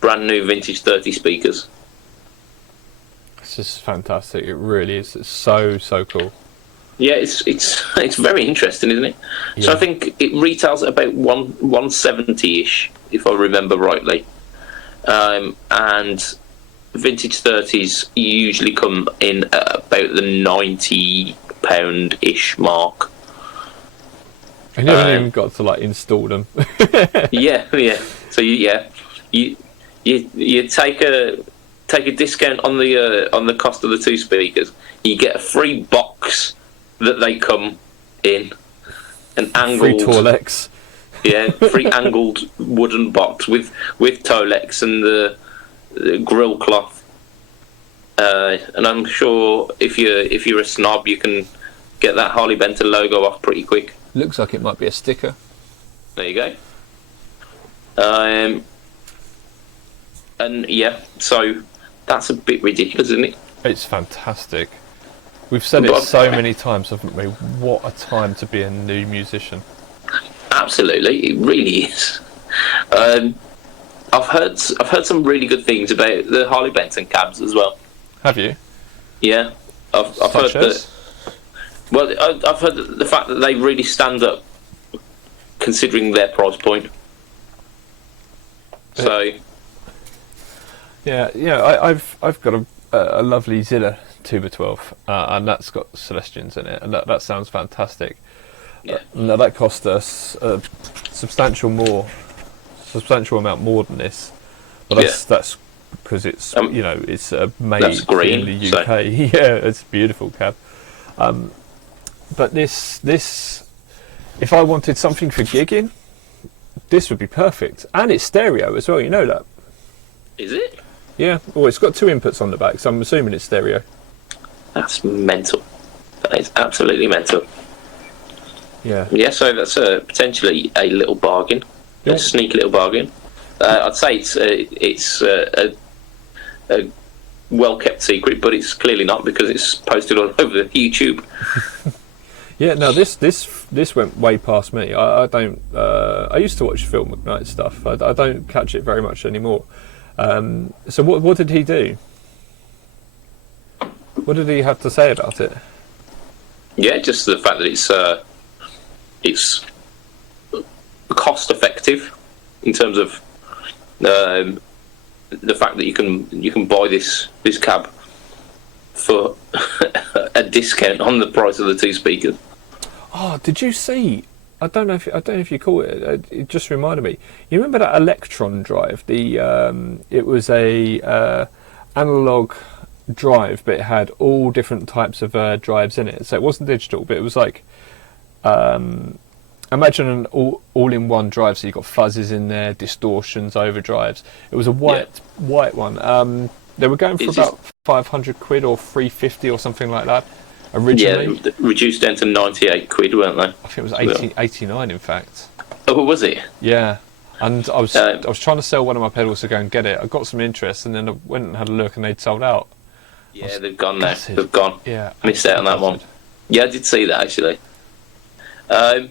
brand new vintage 30 speakers. This is fantastic. It really is. It's so cool. Yeah, it's very interesting, isn't it? Yeah. So I think it retails at about 170-ish, if I remember rightly. And vintage 30s usually come in at about the 90 £100-ish mark. And you haven't even got to like install them. Yeah. So you take a discount on the cost of the 2 speakers. You get a free box that they come in, an angled Free Tolex. Yeah, free angled wooden box with Tolex and the grill cloth. And I'm sure if you're a snob, you can get that Harley Benton logo off pretty quick. Looks like it might be a sticker. There you go. And yeah, so that's a bit ridiculous, isn't it? It's fantastic. We've said it so many times, haven't we? What a time to be a new musician. Absolutely, it really is. I've heard some really good things about the Harley Benton cabs as well. Have you? Yeah, I've heard that. Well, I've heard the fact that they really stand up, considering their price point. So. Yeah. I've got a lovely Zilla 2x12, and that's got Celestians in it, and that sounds fantastic. Yeah. Now that cost us a substantial amount more than this, but that's because it's it's made green, in the UK. So. Yeah, it's a beautiful cab. But this, if I wanted something for gigging, this would be perfect, and it's stereo as well. You know that? Is it? Yeah. Well, it's got 2 inputs on the back, so I'm assuming it's stereo. That's mental. That is absolutely mental. Yeah. Yeah, so that's potentially a little bargain, a sneaky little bargain. I'd say it's a well-kept secret, but it's clearly not because it's posted all over YouTube. Yeah, no, this went way past me. I don't. I used to watch Phil McKnight stuff. I don't catch it very much anymore. So what did he do? What did he have to say about it? Yeah, just the fact that it's cost effective in terms of the fact that you can buy this cab for a discount on the price of the 2 speakers. Oh, did you see? I don't know if you call it. It just reminded me. You remember that Electron drive? It was a analog drive, but it had all different types of drives in it. So it wasn't digital, but it was like imagine an all-in-one drive. So you've got fuzzes in there, distortions, overdrives. It was a white one. They were going for about £500 or £350 or something like that originally. Yeah, reduced down to 98 quid, weren't they? I think it was 89 in fact. Oh, was it? Yeah. And I was trying to sell one of my pedals to go and get it. I got some interest, and then I went and had a look, and they'd sold out. Yeah, they've gone now. They've gone. Yeah, missed out on that one. Yeah, I did see that actually. But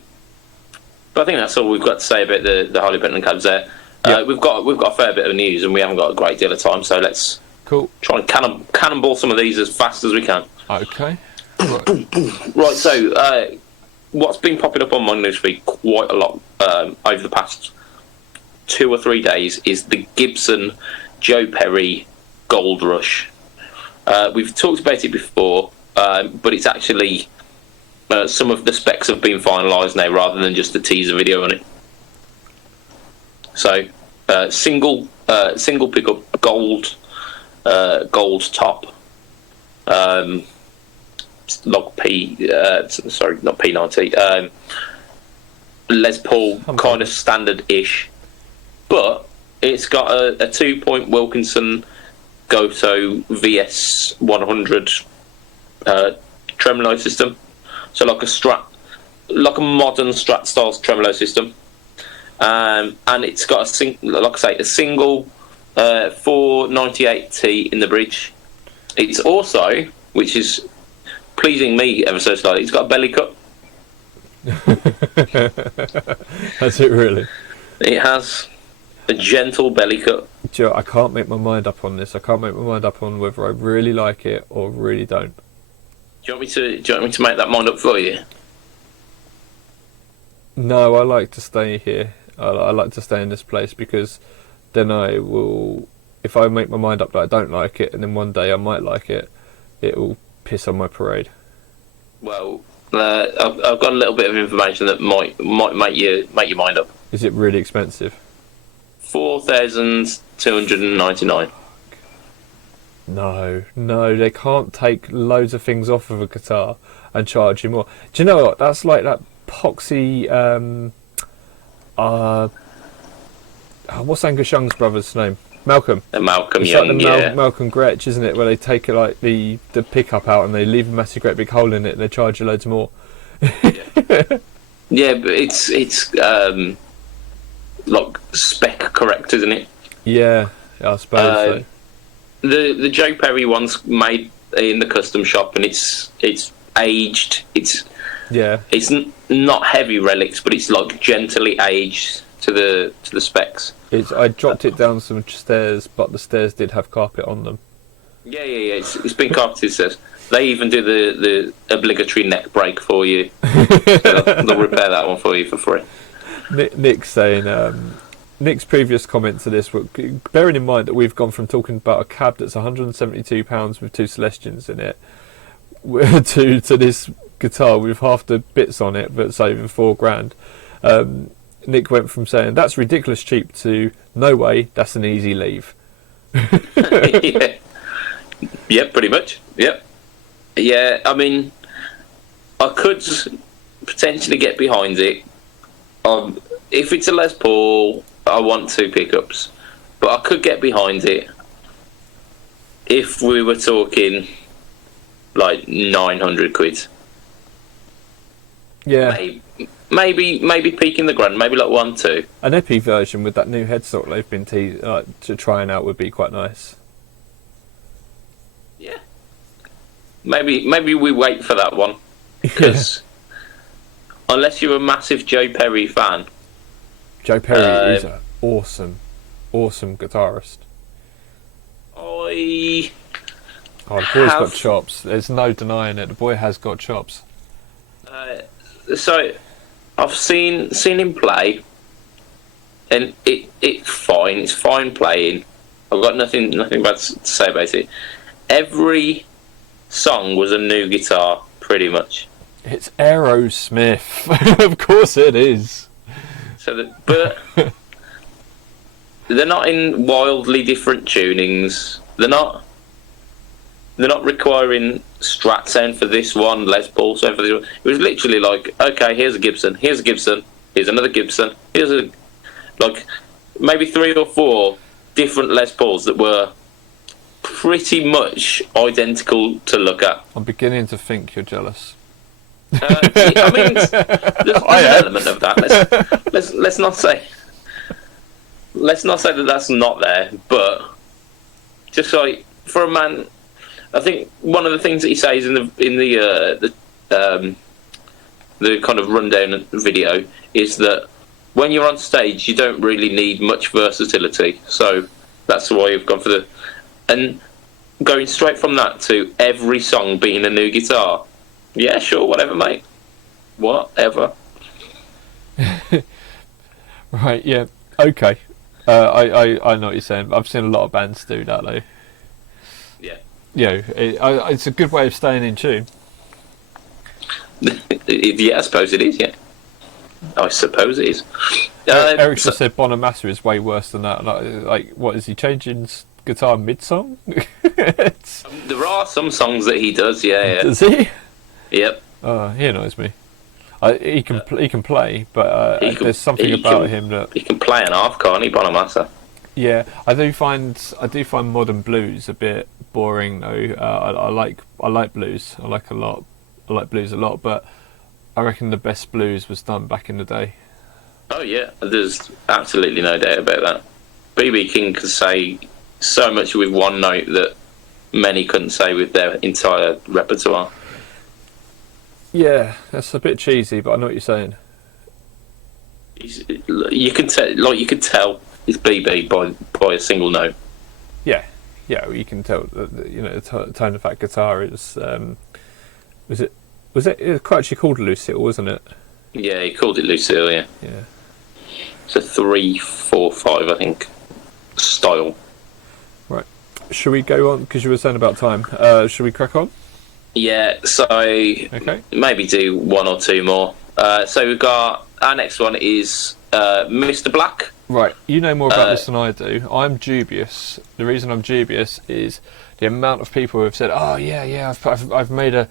I think that's all we've got to say about the Harley Benton cabs there. Yep. We've got a fair bit of news, and we haven't got a great deal of time, so let's try and cannonball some of these as fast as we can. Okay. Right. So what's been popping up on my newsfeed quite a lot over the past 2 or 3 days is the Gibson Joe Perry Gold Rush. We've talked about it before, but it's actually some of the specs have been finalised now rather than just a teaser video on it. So single pickup, gold top, log P, sorry, not P90, Les Paul, kind of standard-ish, but it's got a 2-point Wilkinson Goto VS 100 tremolo system, so like a modern Strat style tremolo system, and it's got a single 498T in the bridge. It's also, which is pleasing me ever so slightly, it's got a belly cut. Has it really? It has a gentle belly cut. Joe, I can't make my mind up on this. I can't make my mind up on whether I really like it or really don't. Do you want me to make that mind up for you? No, I like to stay here. I like to stay in this place because then I will. If I make my mind up that I don't like it, and then one day I might like it, it will piss on my parade. Well, I've got a little bit of information that might make your mind up. Is it really expensive? 4,299. No, they can't take loads of things off of a guitar and charge you more. Do you know what? That's like that poxy. What's Angus Young's brother's name? Malcolm. Malcolm It's Young, like the Malcolm Gretsch, isn't it? Where they take like the pickup out and they leave a massive great big hole in it and they charge you loads more. Yeah, but it's like spec correct, isn't it? Yeah, I suppose so. The Joe Perry one's made in the custom shop, and it's aged. It's not heavy relics, but it's like gently aged to the specs. I dropped it down some stairs, but the stairs did have carpet on them. Yeah. It's been carpeted. Says they even do the obligatory neck break for you. So they'll repair that one for you for free. Nick's saying. Nick's previous comment to this, bearing in mind that we've gone from talking about a cab that's £172 with 2 Celestians in it, to this guitar with half the bits on it but saving £4,000. Nick went from saying that's ridiculous cheap to no way, that's an easy leave. Yeah, pretty much. Yep. Yeah, I mean, I could potentially get behind it. If it's a Les Paul, I want 2 pickups, but I could get behind it if we were talking like 900 quid. Yeah. Maybe peaking the grand, maybe like 1-2. An Epi version with that new headstock they've been to trying out would be quite nice. Yeah. Maybe we wait for that one, because unless you're a massive Joe Perry fan. Joe Perry is an awesome guitarist. The boy's got chops. There's no denying it. The boy has got chops. So I've seen him play, and it's fine. It's fine playing. I've got nothing bad to say about it. Every song was a new guitar, pretty much. It's Aerosmith. Of course it is. But they're not in wildly different tunings. They're not requiring Strat sound for this one, Les Paul sound for this one. It was literally like, okay, here's a Gibson, here's another Gibson, like maybe 3 or 4 different Les Pauls that were pretty much identical to look at. I'm beginning to think you're jealous. I mean, there's an element of that. Let's not say that that's not there, but just like for a man, I think one of the things that he says in the kind of rundown video is that when you're on stage, you don't really need much versatility. So that's why you've gone for and going straight from that to every song being a new guitar. Yeah, sure, whatever, mate. Whatever. Right, yeah, okay. I know what you're saying. I've seen a lot of bands do that, though. Yeah. It's a good way of staying in tune. Yeah, I suppose it is, yeah. I suppose it is. Eric just said Bonamassa is way worse than that. Like, what, is he changing guitar mid-song? There are some songs that he does, yeah. Does he? Yep. He annoys me. He can play, but there's something about him that he can play an half, can't he, Bonamassa? Yeah, I do find modern blues a bit boring though. I like blues. I like blues a lot, but I reckon the best blues was done back in the day. Oh yeah, there's absolutely no doubt about that. B.B. King could say so much with one note that many couldn't say with their entire repertoire. Yeah, that's a bit cheesy, but I know what you're saying. You can tell it's BB by a single note. Yeah, you can tell. The tone of that guitar is. Was it quite actually called Lucille, wasn't it? Yeah, he called it Lucille. Yeah. Yeah. It's a 3-4-5, I think, style. Right. Should we go on? Because you were saying about time. Should we crack on? Yeah, so Okay. maybe do one or two more. So we've got our next one is Mr. Black. Right, you know more about this than I do. I'm dubious. The reason I'm dubious is the amount of people who have said, "Oh yeah, I've made a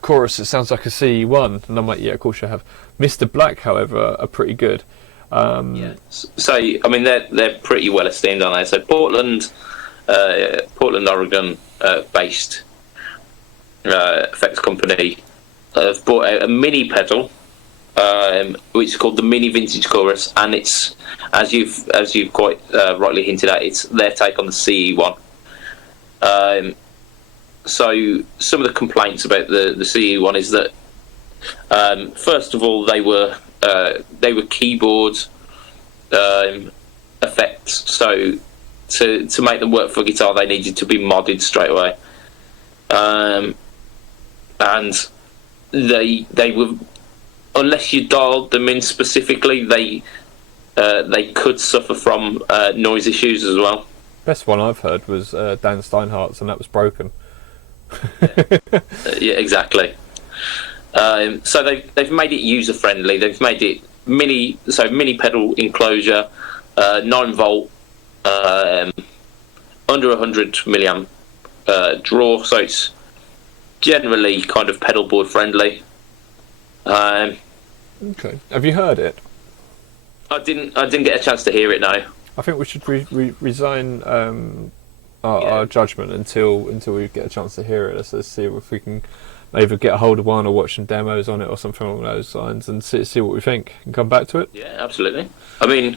chorus that sounds like a CE1," and I'm like, "Yeah, of course you have." Mr. Black, however, are pretty good. Yeah. So I mean, they're pretty well esteemed, aren't they? So Portland, Oregon based effects company have bought out a mini pedal, which is called the Mini Vintage Chorus, and it's as you've quite rightly hinted at, it's their take on the CE1. So some of the complaints about the CE1 is that first of all they were keyboard effects, so to make them work for guitar they needed to be modded straight away, and they were, unless you dialed them in specifically, they could suffer from noise issues as well. Best one I've heard was Dan Steinhardt's, and that was broken. Yeah, exactly. So they've made it user friendly. They've made it mini pedal enclosure, 9-volt, under 100 milliamp draw. So it's generally kind of pedalboard friendly. Okay. Have you heard it? I didn't get a chance to hear it now. I think we should resign our judgment until we get a chance to hear it. Let's see if we can either get a hold of one or watch some demos on it or something along those lines, and see what we think and come back to it. Yeah, absolutely. I mean,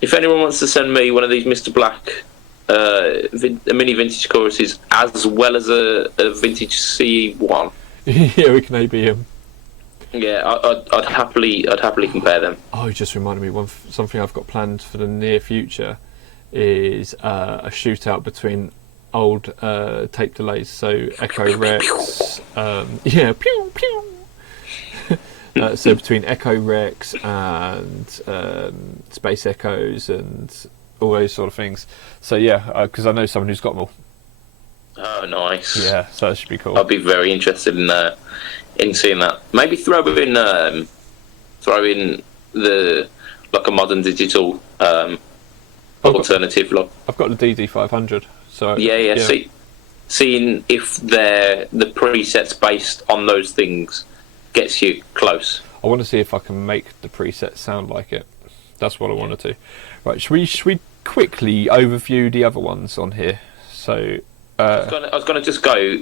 if anyone wants to send me one of these Mr. Black mini vintage choruses as well as a vintage C1, yeah, we can AB him. Yeah, I'd happily compare them. Oh, you just reminded me something I've got planned for the near future is a shootout between old tape delays, so Echo Rex, yeah, pew pew. So between Echo Rex and Space Echoes and all those sort of things. So yeah, because I know someone who's got them all. Oh, nice. Yeah, so that should be cool. I'd be very interested in seeing that. Maybe throw in the like a modern digital alternative. I've got the DD500. So yeah. Seeing if the presets based on those things gets you close. I want to see if I can make the presets sound like it. That's what I want to do. Right, should we quickly overview the other ones on here? So I was going to just go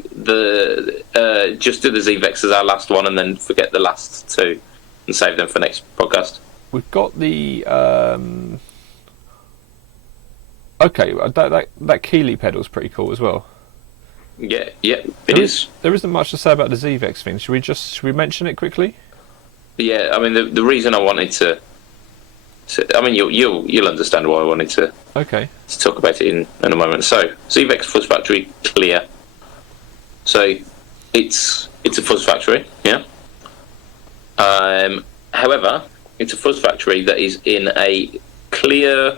just do the ZVEX as our last one, and then forget the last two and save them for next podcast. We've got the okay, that Keeley pedal's pretty cool as well. Yeah, it is. There isn't much to say about the ZVEX thing. Should we mention it quickly? Yeah, I mean the reason I wanted to I mean you'll understand why I wanted to talk about it in a moment. So ZVEX Fuzz Factory clear. So it's a fuzz factory, yeah. However, it's a fuzz factory that is in a clear,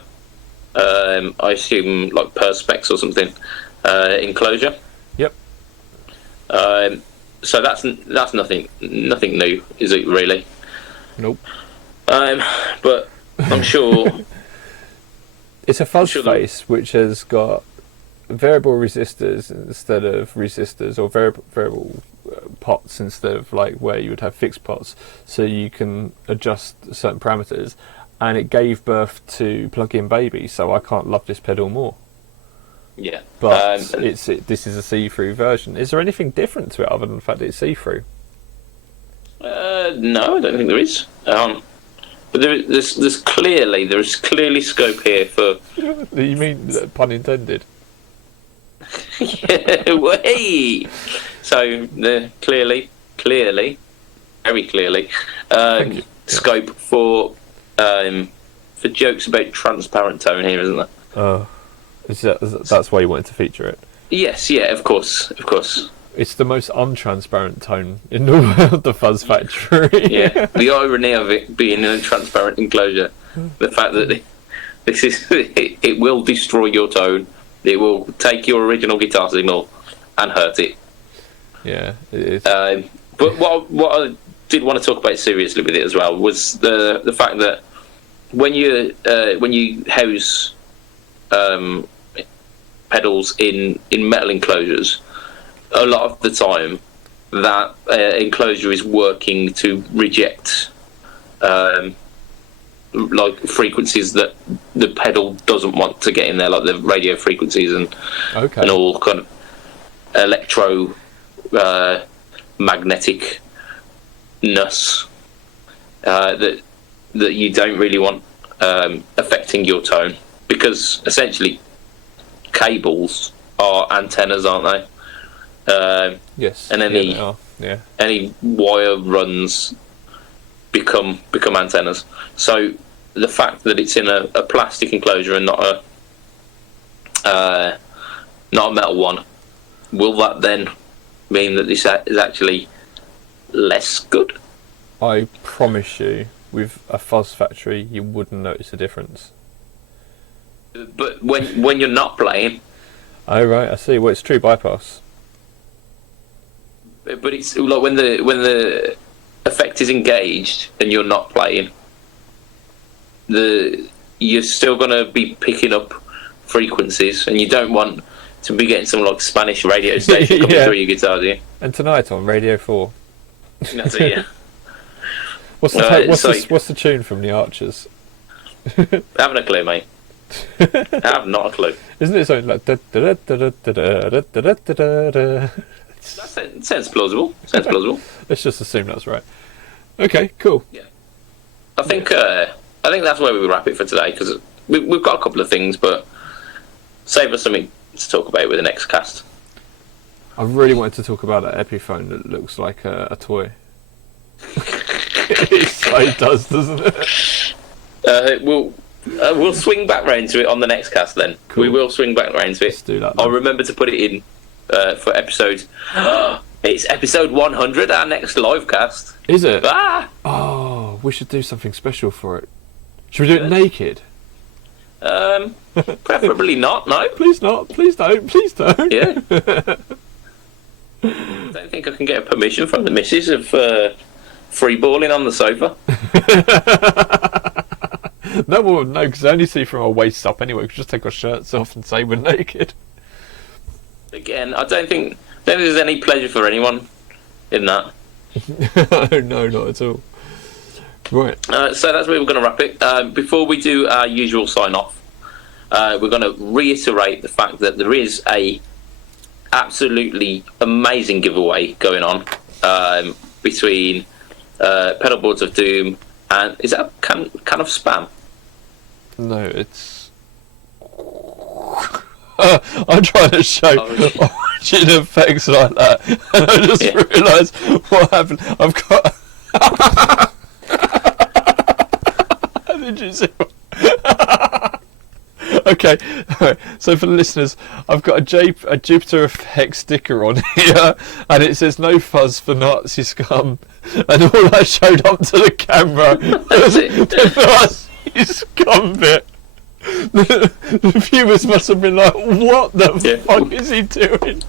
I assume like Perspex or something, enclosure. Yep. So that's nothing new, is it really? Nope. But I'm sure it's a fuzz face which has got variable resistors instead of resistors, or variable pots instead of like where you would have fixed pots, so you can adjust certain parameters, and it gave birth to plug-in baby, so I can't love this pedal more. Yeah, but this is a see-through version. Is there anything different to it other than the fact that it's see-through? No, I don't think there is. But there's clearly scope here for. You mean pun intended? Yeah, way. So the clearly, very clearly, scope for jokes about transparent tone here, isn't there? Oh, that's why you wanted to feature it? Yes, yeah, of course. It's the most untransparent tone in the world, the Fuzz Factory. Yeah, the irony of it being in a transparent enclosure, the fact that it will destroy your tone, it will take your original guitar signal and hurt it. Yeah, it is. But what I did want to talk about seriously with it as well was the fact that when you house pedals in metal enclosures, a lot of the time that enclosure is working to reject like frequencies that the pedal doesn't want to get in there, like the radio frequencies and all kind of electro magneticness that you don't really want affecting your tone, because essentially cables are antennas, aren't they? Yes. And any wire runs become antennas. So the fact that it's in a plastic enclosure and not a metal one, will that then mean that this is actually less good? I promise you, with a fuzz factory, you wouldn't notice a difference. But when you're not playing... Oh, right, I see. Well, it's true bypass. But it's like when the effect is engaged and you're not playing, you're still going to be picking up frequencies, and you don't want to be getting some like Spanish radio station coming through your guitar, do you? And tonight on Radio 4. That's it, yeah. What's the tune from the Archers? I haven't a clue, mate. I have not a clue. Isn't it something like... That sounds plausible. Let's just assume that's right. Okay, cool. Yeah. I think that's where we wrap it for today, because we've got a couple of things, but save us something to talk about with the next cast. I really wanted to talk about that Epiphone that looks like a toy. It does, doesn't it? We'll swing back round to it on the next cast then. Cool. We will swing back round to it. Let's do that then. I'll remember to put it in for episode... It's episode 100, our next live cast. Is it? Ah! Oh, we should do something special for it. Should we do it naked? Preferably not, no. Please not. Please don't. Please don't. Yeah. I don't think I can get a permission from the missus of freeballing on the sofa. No one would know, because I only see from our waist up anyway. We could just take our shirts off and say we're naked. Again, I don't think there's any pleasure for anyone in that. No, not at all. Right. So that's where we're going to wrap it. Before we do our usual sign-off, we're going to reiterate the fact that there is a absolutely amazing giveaway going on between Pedalboards of Doom and... Is that a can of Spam? No, it's... I'm trying to show Origin Effects like that, and I just realised what happened. I've got... Did you see? Okay, right. So for the listeners, I've got a Jupiter Effect sticker on here, and it says "No fuzz for Nazi scum," and all I showed up to the camera was the Nazi scum bit. The viewers must have been like, "What the fuck is he doing?"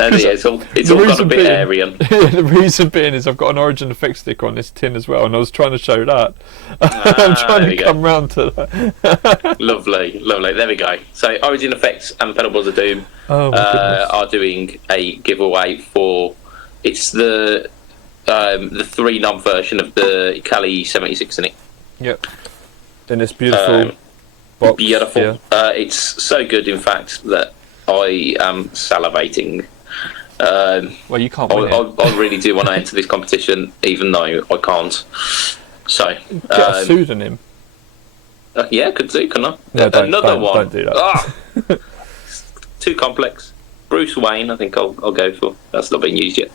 It's all got a bit Aryan. The reason being is I've got an Origin Effects sticker on this tin as well, and I was trying to show that. I'm trying to come round to that. Lovely. There we go. So Origin Effects and Pedalboards of Doom are doing a giveaway for... It's the 3-knob version of the Cali 76, isn't it? Yep. In this beautiful box. Beautiful. Yeah. It's so good, in fact, that I am salivating. Well, you can't win it. I really do want to enter this competition, even though I can't. So get a pseudonym. Yeah, could do, couldn't I? No, Another one. Don't do that. Too complex. Bruce Wayne, I think I'll go for. That's not been used yet.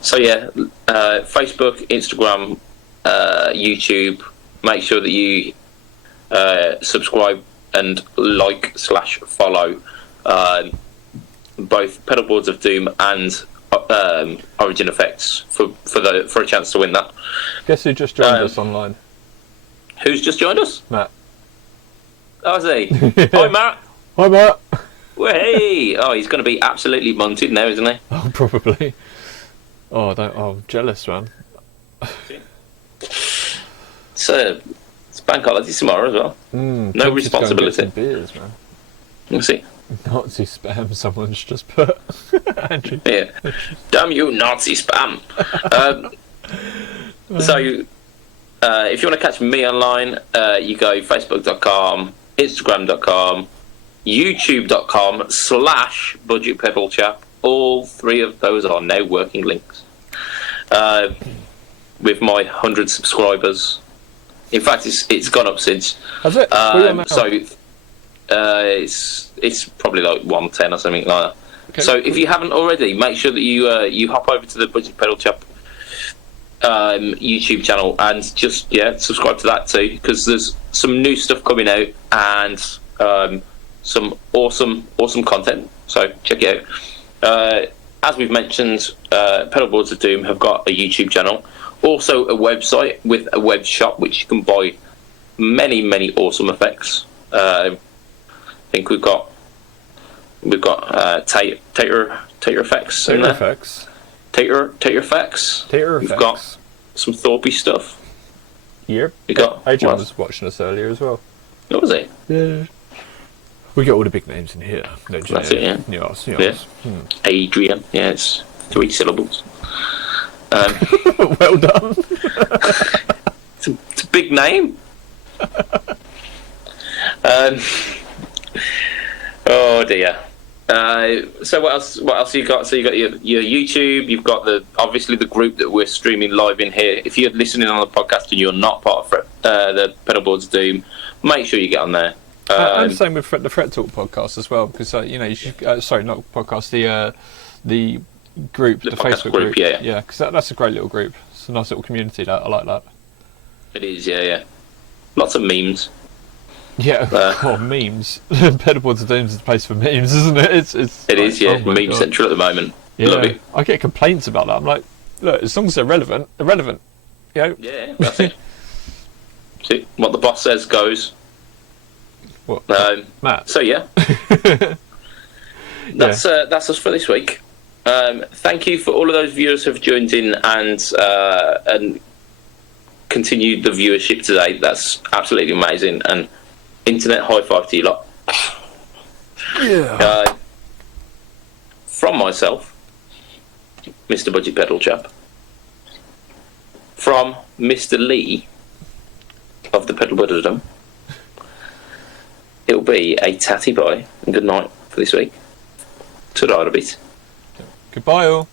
So yeah, Facebook, Instagram, YouTube. Make sure that you subscribe and like/follow both Pedalboards of Doom and Origin Effects for a chance to win that. Guess who just joined us online? Who's just joined us? Matt. Oh, is he? Hi, Matt. Hi, Matt. Hey! Oh, he's going to be absolutely munted now, isn't he? Oh, probably. Oh, I'm jealous, man. It's bank holiday tomorrow as well. No responsibility. Some beers, man. We'll see. Nazi spam, someone's just put. Andrew. Yeah. Damn you, Nazi spam. So, if you want to catch me online, you go facebook.com, instagram.com, youtube.com/BudgetPedalChap. All three of those are now working links. With my 100 subscribers. In fact, it's gone up since. Has it? It's probably like 110 or something like that. Okay, so if you haven't already, make sure that you hop over to the Budget Pedal Chap YouTube channel and just subscribe to that too, because there's some new stuff coming out and some awesome content. So check it out. As we've mentioned, Pedalboards of Doom have got a YouTube channel, also a website with a web shop which you can buy many awesome effects. I think we've got Tater Effects. Tater Effects. Tater Effects. Tater We've Effects. got some Thorpey stuff. Yep. We got Adrian was watching us earlier as well. What was it? Yeah. We got all the big names in here. Don't you? That's it, yeah. Yes. Yeah. Adrian. Yeah, it's 3 syllables. Well done. It's a big name. Oh dear. So what else you got? So you got your YouTube. You've got obviously the group that we're streaming live in here. If you're listening on the podcast and you're not part of the Pedalboards Doom, make sure you get on there. And same with the Fret Talk podcast as well, because you should. Sorry, not podcast. The group, the Facebook group. Yeah, because that's a great little group. It's a nice little community. I like that. It is, yeah. Lots of memes. Yeah, memes. Pedalboards of Doom is the place for memes, isn't it? It is, yeah. Meme central at the moment. Yeah, love it. I get complaints about that. I'm like, look, as long as they're relevant, they're relevant. Yeah, that's it. See, what the boss says goes. What, Matt? So yeah, that's us for this week. Thank you for all of those viewers who have joined in and continued the viewership today. That's absolutely amazing. And internet high five to you lot. Yeah. From myself, Mr. Budget Pedal Chap. From Mr. Lee of the Pedalboards. It'll be a tatty bye and good night for this week. Ta-da a bit. Goodbye all.